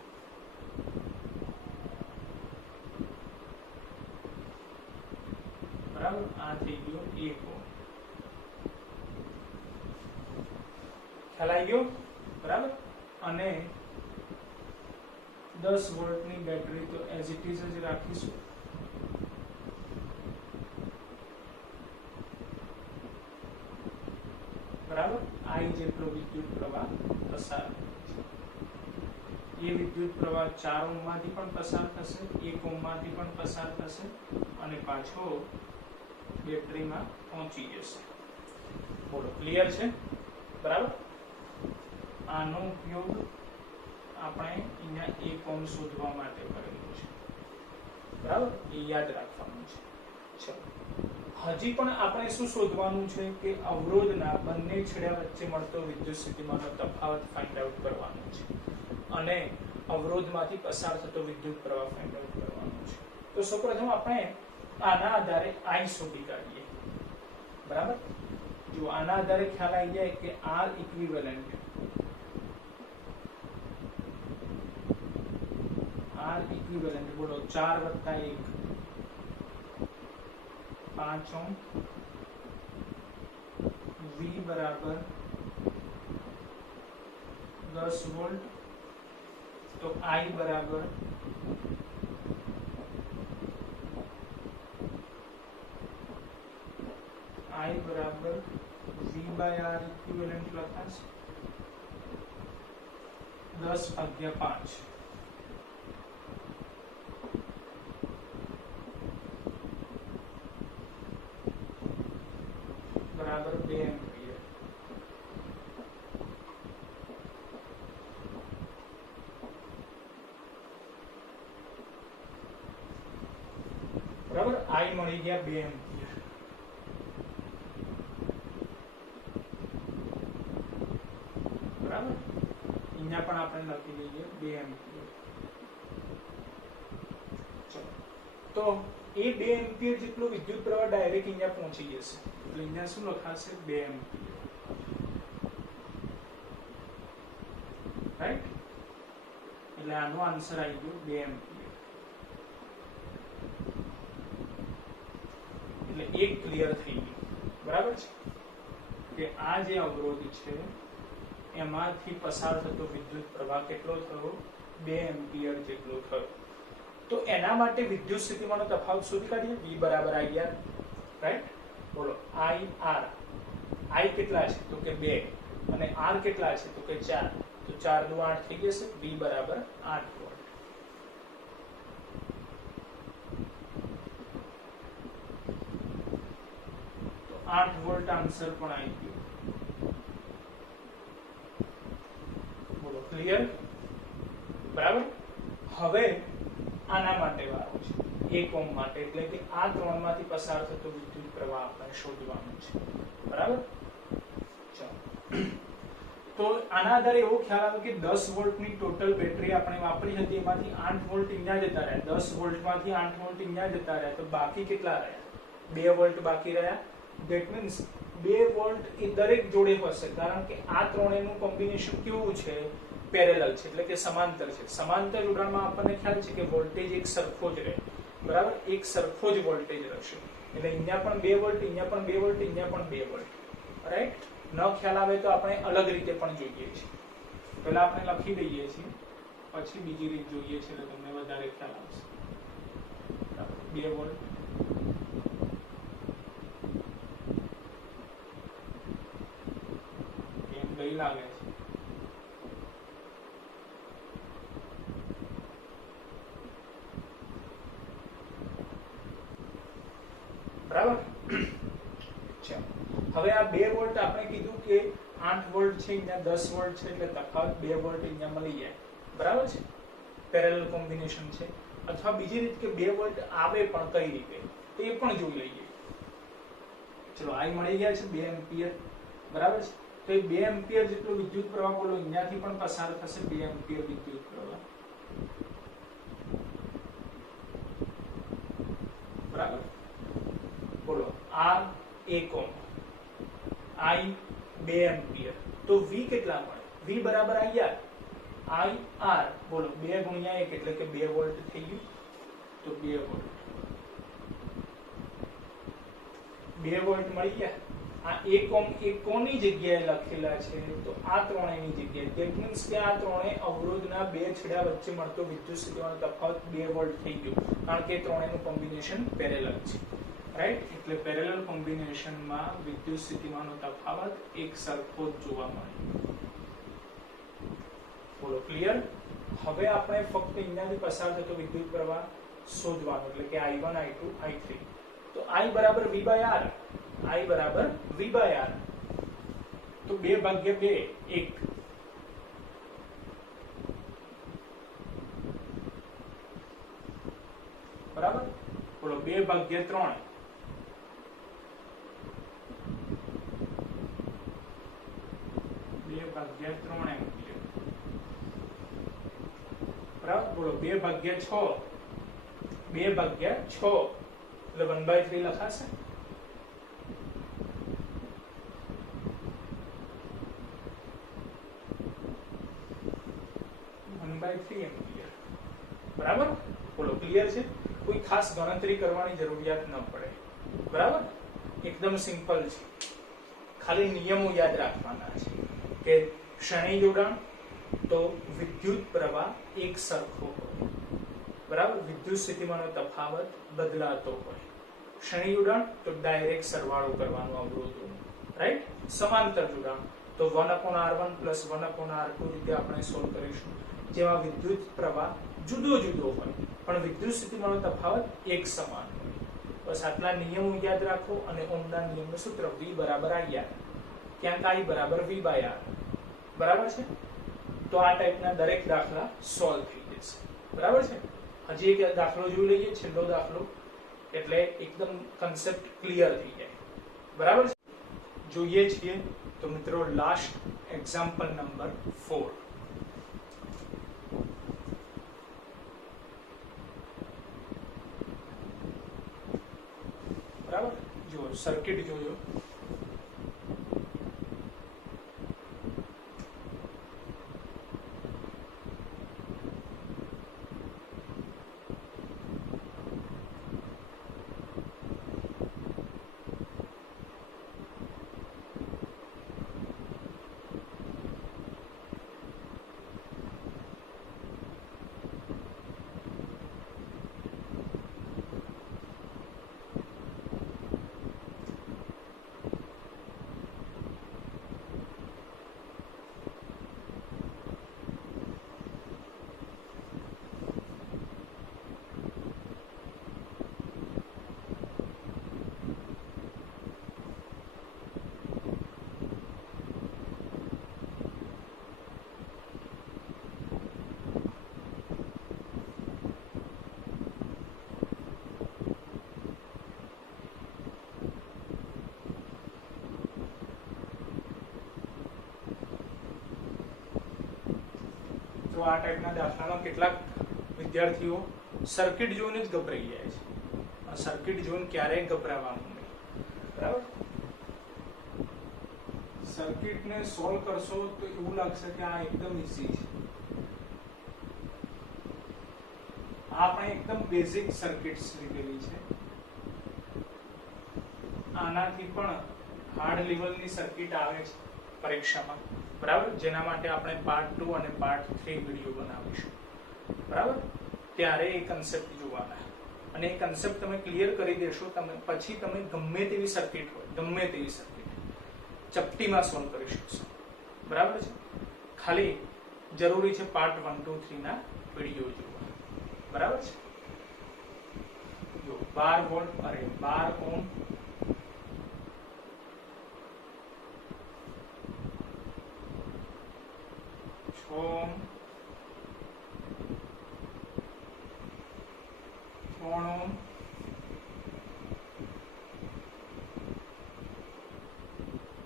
બરાબર, આ થઈ ગયો 1 ઓમ. ખ્યાલ આવી ગયો? બરાબર. અને 10 વોલ્ટની બેટરી તો એઝ ઇટ ઇઝ જ રાખીશું. બરાબર. I જેટલો વિદ્યુત પ્રવાહ પસાર થાય છે. એ વિદ્યુત પ્રવાહ 4 ઓમ માંથી પણ પસાર થશે, 1 ઓમ માંથી પણ પસાર થશે, અને પાછો બેટરીમાં પહોંચી જશે. બોલો, ક્લિયર છે? બરાબર. આનો ઉપયોગ આપણે અહીંયા 1 ઓમ શોધવા માટે કરેલો છે, બરાબર. એ યાદ રાખવાનું છે. ચલો, હજી પણ આપણે શું શોધવાનું છે કે અવરોધના બંને છેડા વચ્ચે મળતો વિદ્યુત સ્થિતિમાનનો તફાવત ફાઇન્ડ આઉટ કરવાનો છે, અને અવરોધમાંથી પસાર થતો વિદ્યુત પ્રવાહ ફાઇન્ડ આઉટ કરવાનો છે. તો સૌપ્રથમ આપણે આના આધારે I શોધી કાઢીએ, બરાબર. જો આના આધારે ખ્યાલ આવી જાય કે R ઇક્વિવેલન્ટ, બોલો 4 વત્તા 1 5 ઓમ, V બરાબર 10 વોલ્ટ, તો I બરાબર V/R ઇક્વિવેલન્ટ લખાશે 10/5, બરાબર 2 એમ્પિયર. બરાબર, I મળી ગયા 2 એમ્પિયર. બરાબર, અહીંયા પણ આપણે લખી લઈએ 2 એમ્પિયર. ચલો, તો એ 2 એમ્પિયર જેટલો વિદ્યુત પ્રવાહ ડાયરેક્ટ અહીંયા પહોંચી જશે, એટલે અહીંયા શું લખાશે? 2 એમ્પિયર. રાઈટ? એટલે આનો આન્સર આવી ગયો 2 એમ્પિયર. એટલે એક ક્લિયર થઈ ગયું. બરાબર છે કે આ જે અવરોધ છે એમાંથી પસાર થતો વિદ્યુત પ્રવાહ કેટલો થયો? 2 એમ્પિયર જેટલો થયો. તો એના માટે વિદ્યુત સ્થિતિમાનનો તફાવત શોધી કાઢીએ. V બરાબર IR, રાઈટ? બોલો, IR. I કેટલા છે? તો કે 2, અને R કેટલા છે? તો કે 4. તો 4 દુ 8 થઈ જશે. V બરાબર 8 વોલ્ટ. તો 8 વોલ્ટ આન્સર પણ આવી ગયો. બોલો, ક્લિયર? બરાબર. હવે આના માટે વારો છે, 1 ઓમ માટે, એટલે કે આ 3 માંથી પસાર થતો વિદ્યુત પ્રવાહ આપણે શોધવાનો છે. બરાબર. ચાલો, તો આના આધારે એવો ખ્યાલ આવે કે 10 વોલ્ટની ટોટલ બેટરી આપણે વાપરી હતી, એમાંથી 8 વોલ્ટ અહીંયા જતા રહ્યા. 10 વોલ્ટમાંથી 8 વોલ્ટ અહીંયા જતા રહ્યા, તો બાકી કેટલા રહ્યા? 2 વોલ્ટ બાકી રહ્યા. ધેટ મીન્સ 2 વોલ્ટ એ દરેક જોડે હશે, કારણ કે આ ત્રણેયનું કોમ્બિનેશન કેવું છે? પેરેલલ છે, એટલે કે સમાંતર છે. સમાંતર જોડાણમાં આપણને ખ્યાલ છે કે વોલ્ટેજ એક સરખો જ રહે. બરાબર, એક સરખો જ વોલ્ટેજ રહેશે. એટલે અહીંયા પણ 2 વોલ્ટ, અહીંયા પણ 2 વોલ્ટ, અહીંયા પણ 2 વોલ્ટ. રાઈટ? ન ખ્યાલ આવે તો આપણે અલગ રીતે પણ જોઈએ છીએ. પહેલા આપણે લખી દઈએ છીએ, પછી બીજી રીત જોઈએ છીએ એટલે તમને વધારે ખ્યાલ આવશે. 2 વોલ્ટ કેમ ગઈ લાગે છે? બરાબર. હવે આ 2 વોલ્ટ આપણે કીધું કે 8 વોલ્ટ છે અહીંયા 10 વોલ્ટ છે એટલે તફાવત 2 વોલ્ટ અહીંયા મળી જાય. બરાબર છે, પેરેલલ કોમ્બિનેશન છે. અથવા બીજી રીત કે 2 વોલ્ટ આવે પણ કઈ રીતે તે પણ જોઈ લઈએ. ચલો આ મળી ગયા છે 2 એમ્પિયર. બરાબર છે, તો એ 2 એમ્પિયર જેટલો વિદ્યુત પ્રવાહ બોલો અહીંયાથી પણ પસાર થશે. 2 એમ્પિયર વિદ્યુત પ્રવાહ. બરાબર, બોલો R 1 ઓહ્મ, I 2 એમ્પિયર, તો V કેટલા મળે? V બરાબર IR. IR બોલો 2 ગુણ્યા 1 એટલે કે 2 વોલ્ટ થઈ ગયું. તો 2 વોલ્ટ 2 વોલ્ટ મળી ગયા. આ 1 ઓહ્મ એ કોની જગ્યાએ લખેલા છે? તો આ ત્રણેયની જગ્યાએ. ધેટ મીન્સ કે આ ત્રણેય અવરોધના બે છેડા વચ્ચે મળતો વિદ્યુત સ્થિતિમાનનો તફાવત 2 વોલ્ટ થઈ ગયો, કારણ કે ત્રણેયનું કોમ્બિનેશન પેરેલલ છે. રાઈટ, એટલે પેરેલલ કોમ્બિનેશનમાં વિદ્યુત સ્થિતિમાનનો તફાવત એક સરખો જ જોવા મળે. બોલો ક્લિયર? હવે આપણે ફક્ત અહીંયાથી પસાર થતો વિદ્યુત પ્રવાહ શોધવાનો, એટલે કે I1 I2 I3. તો I બરાબર V બાય R. I બરાબર V બાય R. તો 2 ભાગ્યા 2 1. બરાબર, બોલો 2 ભાગ્યા 3 2 ભાગ્યા 3 એમ્પિયર. બરાબર, બોલો 2 ભાગ્યા 6 2 ભાગ્યા 6 એટલે 1/3 લખાશે. એમ્પિયર. બરાબર, બોલો ક્લિયર છે? કોઈ ખાસ ગણતરી કરવાની જરૂરિયાત ન પડે. બરાબર, એકદમ સિમ્પલ છે. ખાલી નિયમો યાદ રાખવાના છે કે શ્રેણી જોડાણ તો વિદ્યુત પ્રવાહ એક સરખો હોય. બરાબર, વિદ્યુત સ્થિતિમાનનો તફાવત બદલાતો હોય. શ્રેણી જોડાણ તો ડાયરેક્ટ સરવાળો કરવાનો અવરોધોનો. રાઈટ, સમાંતર જોડાણ તો 1/r1 + 1/r2 રીતે આપણે સોલ્વ કરીશું, જેમાં વિદ્યુત પ્રવાહ જુદો જુદો હોય પણ વિદ્યુત સ્થિતિમાનનો તફાવત એક સમાન હોય. બસ આટલા નિયમો યાદ રાખો અને ઓહમના નિયમનું સૂત્ર V બરાબર IR, ક્યાંક I બરાબર V બાય R. બરાબર છે, તો આ ટાઈપના દરેક દાખલા સોલ્વ થઈ જશે. બરાબર છે, હજી એક દાખલો જોઈ લઈએ, છેલ્લો દાખલો, એટલે એકદમ કન્સેપ્ટ ક્લિયર થઈ જાય. બરાબર છે, જોઈએ છીએ તો મિત્રો લાસ્ટ એક્ઝામ્પલ નંબર 4. બરાબર, જો સર્કિટ જોજો. તો આ ટાઈપના દાખલામાં કેટલાક વિદ્યાર્થીઓ સર્કિટ જોઈને જ ગભરાઈ જાય છે. સર્કિટ જોઈને ક્યારેય ગભરાવાનું નહીં. બરાબર, સર્કિટને સોલ્વ કરશો તો એવું લાગશે કે આ એકદમ ઈઝી છે. આપણે એકદમ બેઝિક સર્કિટ્સ લીધેલી છે. આનાથી પણ હાર્ડ લેવલની સર્કિટ આવે છે પરીક્ષામાં, બરાબર, જેના માટે આપણે પાર્ટ 2 અને પાર્ટ 3 વિડીયો બનાવીશું, બરાબર. ત્યારે એ કન્સેપ્ટ જોવાના અને એ કન્સેપ્ટ તમે ક્લિયર કરી દેશો, તમે પછી તમે ગમે તેવી સર્કિટ હોય, ગમે તેવી સર્કિટ ચપટીમાં સોલ્વ કરી શકશો, બરાબર છે. ખાલી જરૂરી છે પાર્ટ 1, 2, 3 ના વિડીયો જોવા, બરાબર છે. જો 12 વોલ્ટ અરે 12 ohm 6 ohm 3 ohm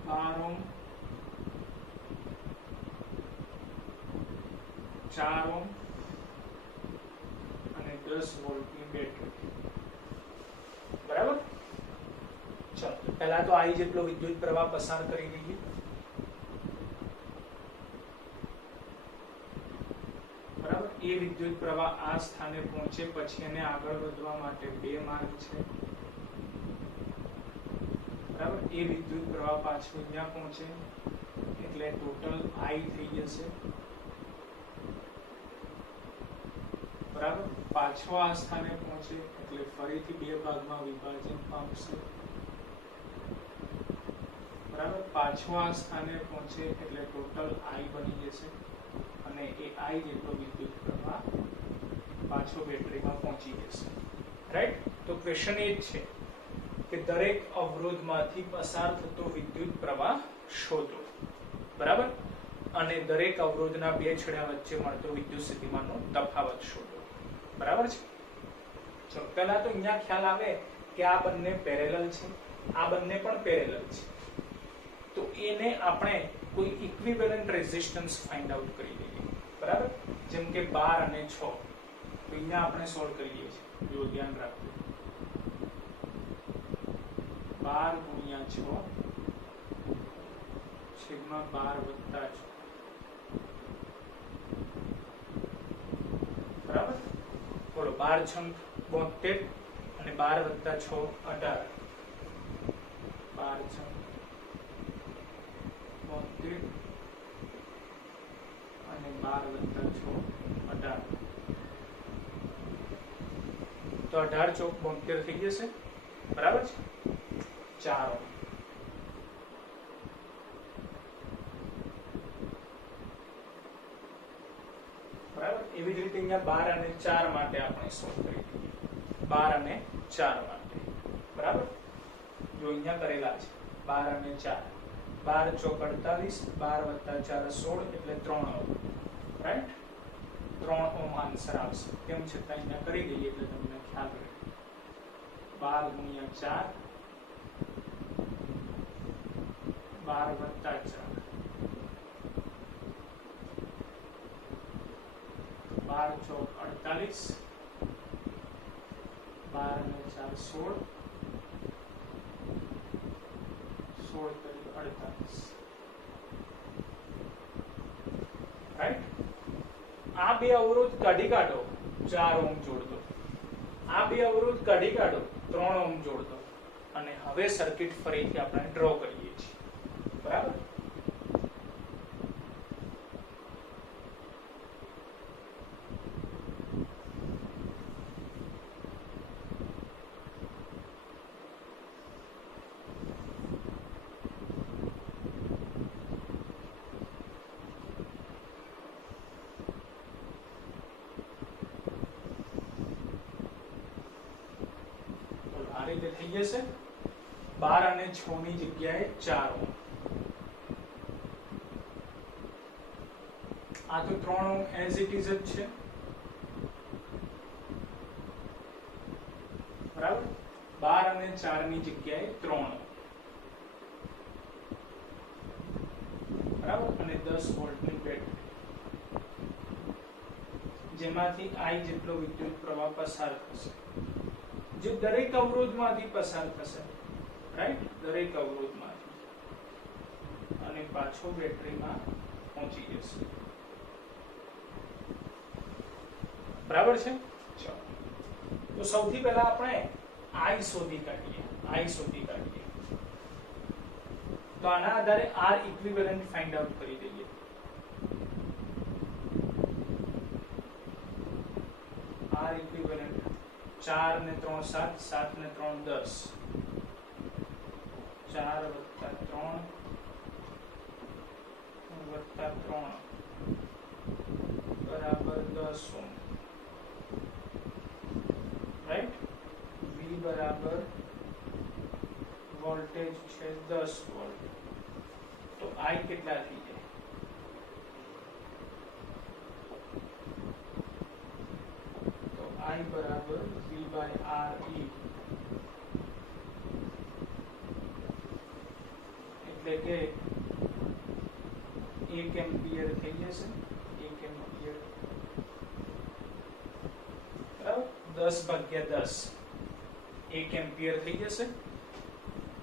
12 ohm 4 ohm અને 10 વોલ્ટની બેટરી, બરાબર. ચાલો પહેલા તો I જેટલો વિદ્યુત પ્રવાહ પસાર કરી દઈએ, બરાબર. એ વિદ્યુત પ્રવાહ આ સ્થાને પહોંચે પછી એને આગળ વધવા માટે બે માર્ગ છે, બરાબર. એ વિદ્યુત પ્રવાહ પાછો અહીંયા પહોંચે એટલે ટોટલ I થઈ જશે, બરાબર. પાછો આ સ્થાને પહોંચે એટલે ફરીથી બે ભાગમાં વિભાજન પામશે, બરાબર. પાછો આ સ્થાને પહોંચે એટલે ટોટલ I બની જશે અને એ I જેટલો વિદ્યુત પ્રવાહ પાછો બેટરીમાં પહોંચી જશે, રાઈટ. તો ક્વેશ્ચન એ જ છે કે દરેક અવરોધમાંથી પસાર થતો વિદ્યુત પ્રવાહ શોધો, બરાબર, અને દરેક અવરોધના બે છેડા વચ્ચે મળતો વિદ્યુત સ્થિતિમાનનો તફાવત શોધો, બરાબર છે. ચલો પહેલા તો અહીંયા ખ્યાલ આવે કે આ બંને પેરેલલ છે, આ બંને પણ પેરેલલ છે, તો એને આપણે કોઈ ઇક્વિવેલન્ટ રેઝિસ્ટન્સ ફાઇન્ડ આઉટ કરી દઈએ, બરાબર. જેમ કે 12 અને 6, તો અહીંયા આપણે સોલ્વ કરીએ છીએ, જો ધ્યાન રાખજો. 12 ગુણ્યા 6 છેદમાં 12 વત્તા 6, બરાબર. બોલો 12 છંગ 72 અને 12 વત્તા 6 18, 12 છંગ 72 અને 12 વત્તા 6 18, તો 18 ચોક 72 થઈ જશે, બરાબર છે. 4 ઓહ્મ, બરાબર. એવી જ રીતે અહીંયા 12 અને 4 માટે આપણે સોલ્વ કરી દઈએ, 12 અને 4 માટે, બરાબર. જો અહીંયા કરેલા છે 12 અને 4, 12 ચોક 48, 12 વત્તા 4 16 એટલે 3 ઓહ્મ, રાઈટ. 3 ઓહ્મ આન્સર આવશે. તેમ છતાં અહીંયા કરી દઈએ એટલે તમને ખ્યાલ રહે. 12 ગુણ્યા 4, 12 વત્તા 4, 12 ચોક 48, 12 ને 4 16, 16 તરી 48, રાઈટ. આ બે અવરોધ કાઢી કાઢો, 4 ઓહ્મ જોડ દો. આ બે અવરોધ કાઢી કાઢો, 3 ઓહ્મ જોડ દો અને હવે સર્કિટ ફરીથી આપણે ડ્રો કરીએ છીએ, બરાબર. આ રીતે થઈ જશે. 12 અને 6 ની જગ્યાએ 4 ઓહ્મ. આ તો 3 ઓહ્મ એઝ ઇટ ઇઝ જ છે, બરાબર. 12 અને 4 ની જગ્યાએ 3 ઓહ્મ, બરાબર. અને 10 વોલ્ટની બેટરી જેમાંથી I જેટલો વિદ્યુત પ્રવાહ પસાર થશે, જે દરેક અવરોધમાંથી પસાર થશે, રાઈટ. દરેક અવરોધમાંથી અને પાછો બેટરીમાં પહોંચી જશે, બરાબર છે. ચાલો તો સૌથી પહેલા આપણે I શોધી કાઢીએ. તો આના આધારે R ઇક્વિવેલન્ટ ફાઇન્ડ આઉટ કરી દઈએ. R ઇક્વિવેલન્ટ 4 ને 3 7, 7 ને 3 10, 4 વત્તા 3 વત્તા 3 બરાબર 10 ઓહ્મ. રાઈટ. V બરાબર વોલ્ટેજ છે 10 વોલ્ટ. તો I કેટલા થઈ જાય? તો I બરાબર V by RE, એટલે કે 1 એમ્પિયર થઈ જશે. 1 એમ્પિયર બરાબર 10 ભાગ્યા 10 1 એમ્પિયર થઈ જશે.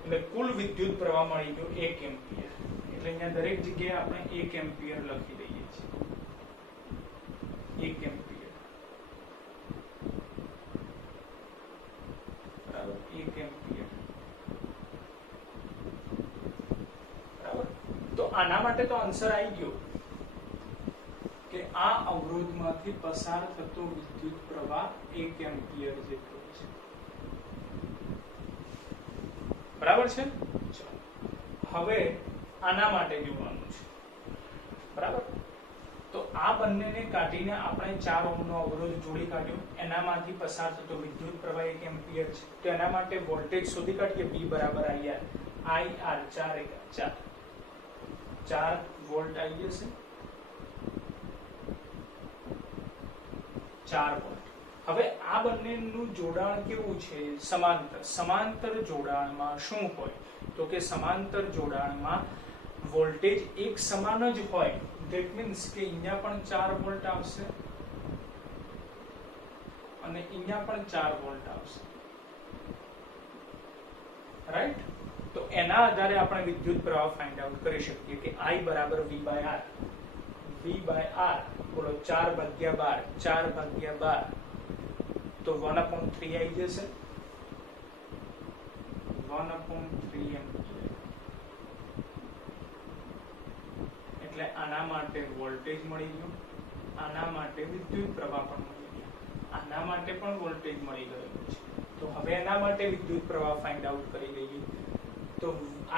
એટલે કુલ વિદ્યુત પ્રવાહ મળી ગયો 1 એમ્પિયર. એટલે અહીંયા દરેક જગ્યાએ આપણે 1 એમ્પિયર લખી દઈએ છીએ. 1 એમ્પિયર બરાબર 1 એમ્પિયર બરાબર. તો આના માટે તો આન્સર આવી ગયો કે આ અવરોધમાંથી પસાર થતો વિદ્યુત પ્રવાહ 1 એમ્પિયર જેટલો છે. બરાબર છે. હવે આના માટે જોવાનું છે. બરાબર. તો આ બંનેને કાઢીને આપણે 4 ઓહ્મનો અવરોધ જોડી કાઢ્યો. એનામાંથી પસાર થતો વિદ્યુત પ્રવાહ 1 એમ્પિયર છે. તો એના માટે વોલ્ટેજ શોધી કાઢીએ. V બરાબર IR. IR 4 વોલ્ટ આવી જશે. 4 વોલ્ટ. હવે આ બંનેનું જોડાણ કેવું છે? સમાંતર. સમાંતર જોડાણમાં શું હોય? તો કે સમાંતર જોડાણમાં વોલ્ટેજ એક સમાન જ હોય. ધેટ મીન્સ કે અહીંયા પણ 4 વોલ્ટ આવશે અને અહીંયા પણ 4 વોલ્ટ આવશે. રાઈટ. તો એના આધારે આપણે વિદ્યુત પ્રવાહ ફાઇન્ડ આઉટ કરી શકીએ કે I બરાબર V by R. V by R બોલો 4 ભાગ્યા 12. 4 ભાગ્યા 12 તો 1/3 આવી જશે. 1/3 એમ્પિયર. એટલે આના માટે વોલ્ટેજ મળી ગયો. આના માટે વિદ્યુત પ્રવાહ પણ મળી ગયો. આના માટે પણ વોલ્ટેજ મળી ગયો છે. તો હવે એના માટે વિદ્યુત પ્રવાહ ફાઇન્ડ આઉટ કરી દઈએ. તો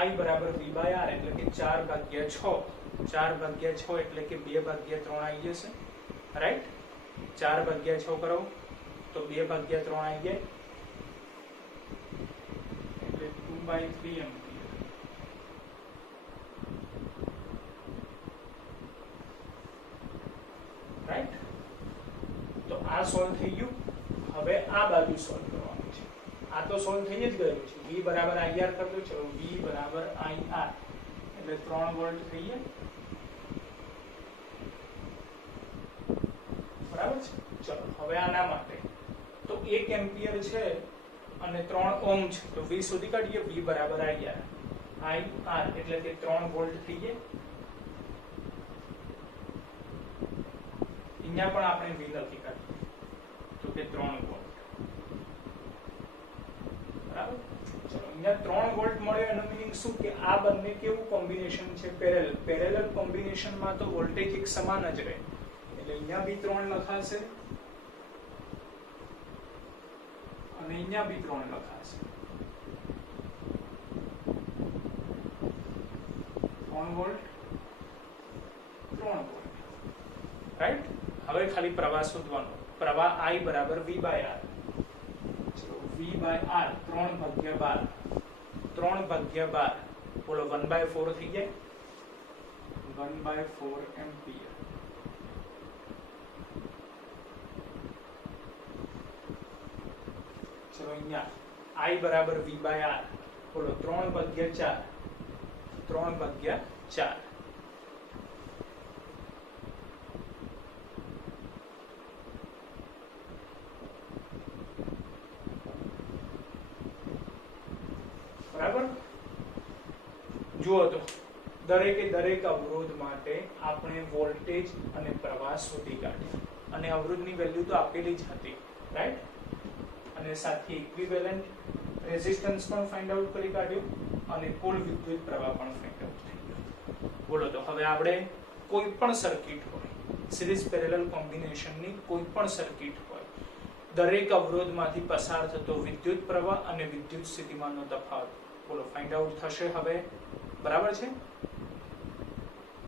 I બરાબર V by R એટલે કે 4 ભાગ્યા 6. 4 ભાગ્યા 6 એટલે કે 2 ભાગ્યા 3 આવી જશે. રાઈટ. 4 ભાગ્યા 6 કરો તો 2 ભાગ્યા 3 આવી જાય એટલે 2/3 એમ્પિયર. રાઈટ. તો આ સોલ્વ થઈ ગયું. હવે આ બાજુ સોલ્વ કરવાનું છે. આ તો સોલ્વ થઈ જ ગયું છે. V બરાબર IR કરી દો. ચલો V બરાબર IR એટલે 3 વોલ્ટ થઈ ગયા. બરાબર છે. ચલો હવે આના માટે તો 1 એમ્પિયર છે અને 3 ઓહ્મ છે. તો V શોધી કાઢીએ. V બરાબર IR. IR એટલે કે 3 વોલ્ટ થઈ ગયા. અહીંયા પણ આપણે V લખી કાઢીએ તો કે 3 વોલ્ટ. બરાબર. ચલો અહીંયા 3 વોલ્ટ મળ્યો. એનો મીનિંગ શું કે આ બંને કેવું કોમ્બિનેશન છે? પેરેલલ. પેરેલલ કોમ્બિનેશનમાં તો વોલ્ટેજ એક સમાન જ રહે. એટલે અહીંયા બી 3 લખાશે અને અહીંયા બી 3 લખાશે. 3 વોલ્ટ 3 વોલ્ટ. રાઈટ. હવે ખાલી પ્રવાહ શોધવાનો. પ્રવાહ I બરાબર V by R. V by R 3 ભાગ્યા 12. 3 ભાગ્યા 12 બોલો 1/4 થઈ જાય. 1/4 એમ્પિયર. ચલો અહીંયા I બરાબર V by R બોલો 3 ભાગ્યા 4. 3 ભાગ્યા 4. બરાબર. જુઓ તો દરેકે દરેક અવરોધ માટે આપણે વોલ્ટેજ અને પ્રવાહ શોધી કાઢ્યા અને અવરોધની વેલ્યુ તો આપેલી જ હતી. રાઈટ. અને સાથે ઇક્વિવેલન્ટ રેઝિસ્ટન્સ પણ ફાઇન્ડ આઉટ કરી કાઢ્યું અને કુલ વિદ્યુત પ્રવાહ પણ ફાઇન્ડ આઉટ થઈ ગયો. બોલો તો હવે આપણે કોઈ પણ સર્કિટ હોય, સિરીઝ પેરેલલ કોમ્બિનેશનની કોઈ પણ સર્કિટ હોય, દરેક અવરોધમાંથી પસાર થતો વિદ્યુત પ્રવાહ અને વિદ્યુત સ્થિતિમાનનો તફાવત બોલો ફાઇન્ડ આઉટ થશે હવે. બરાબર છે.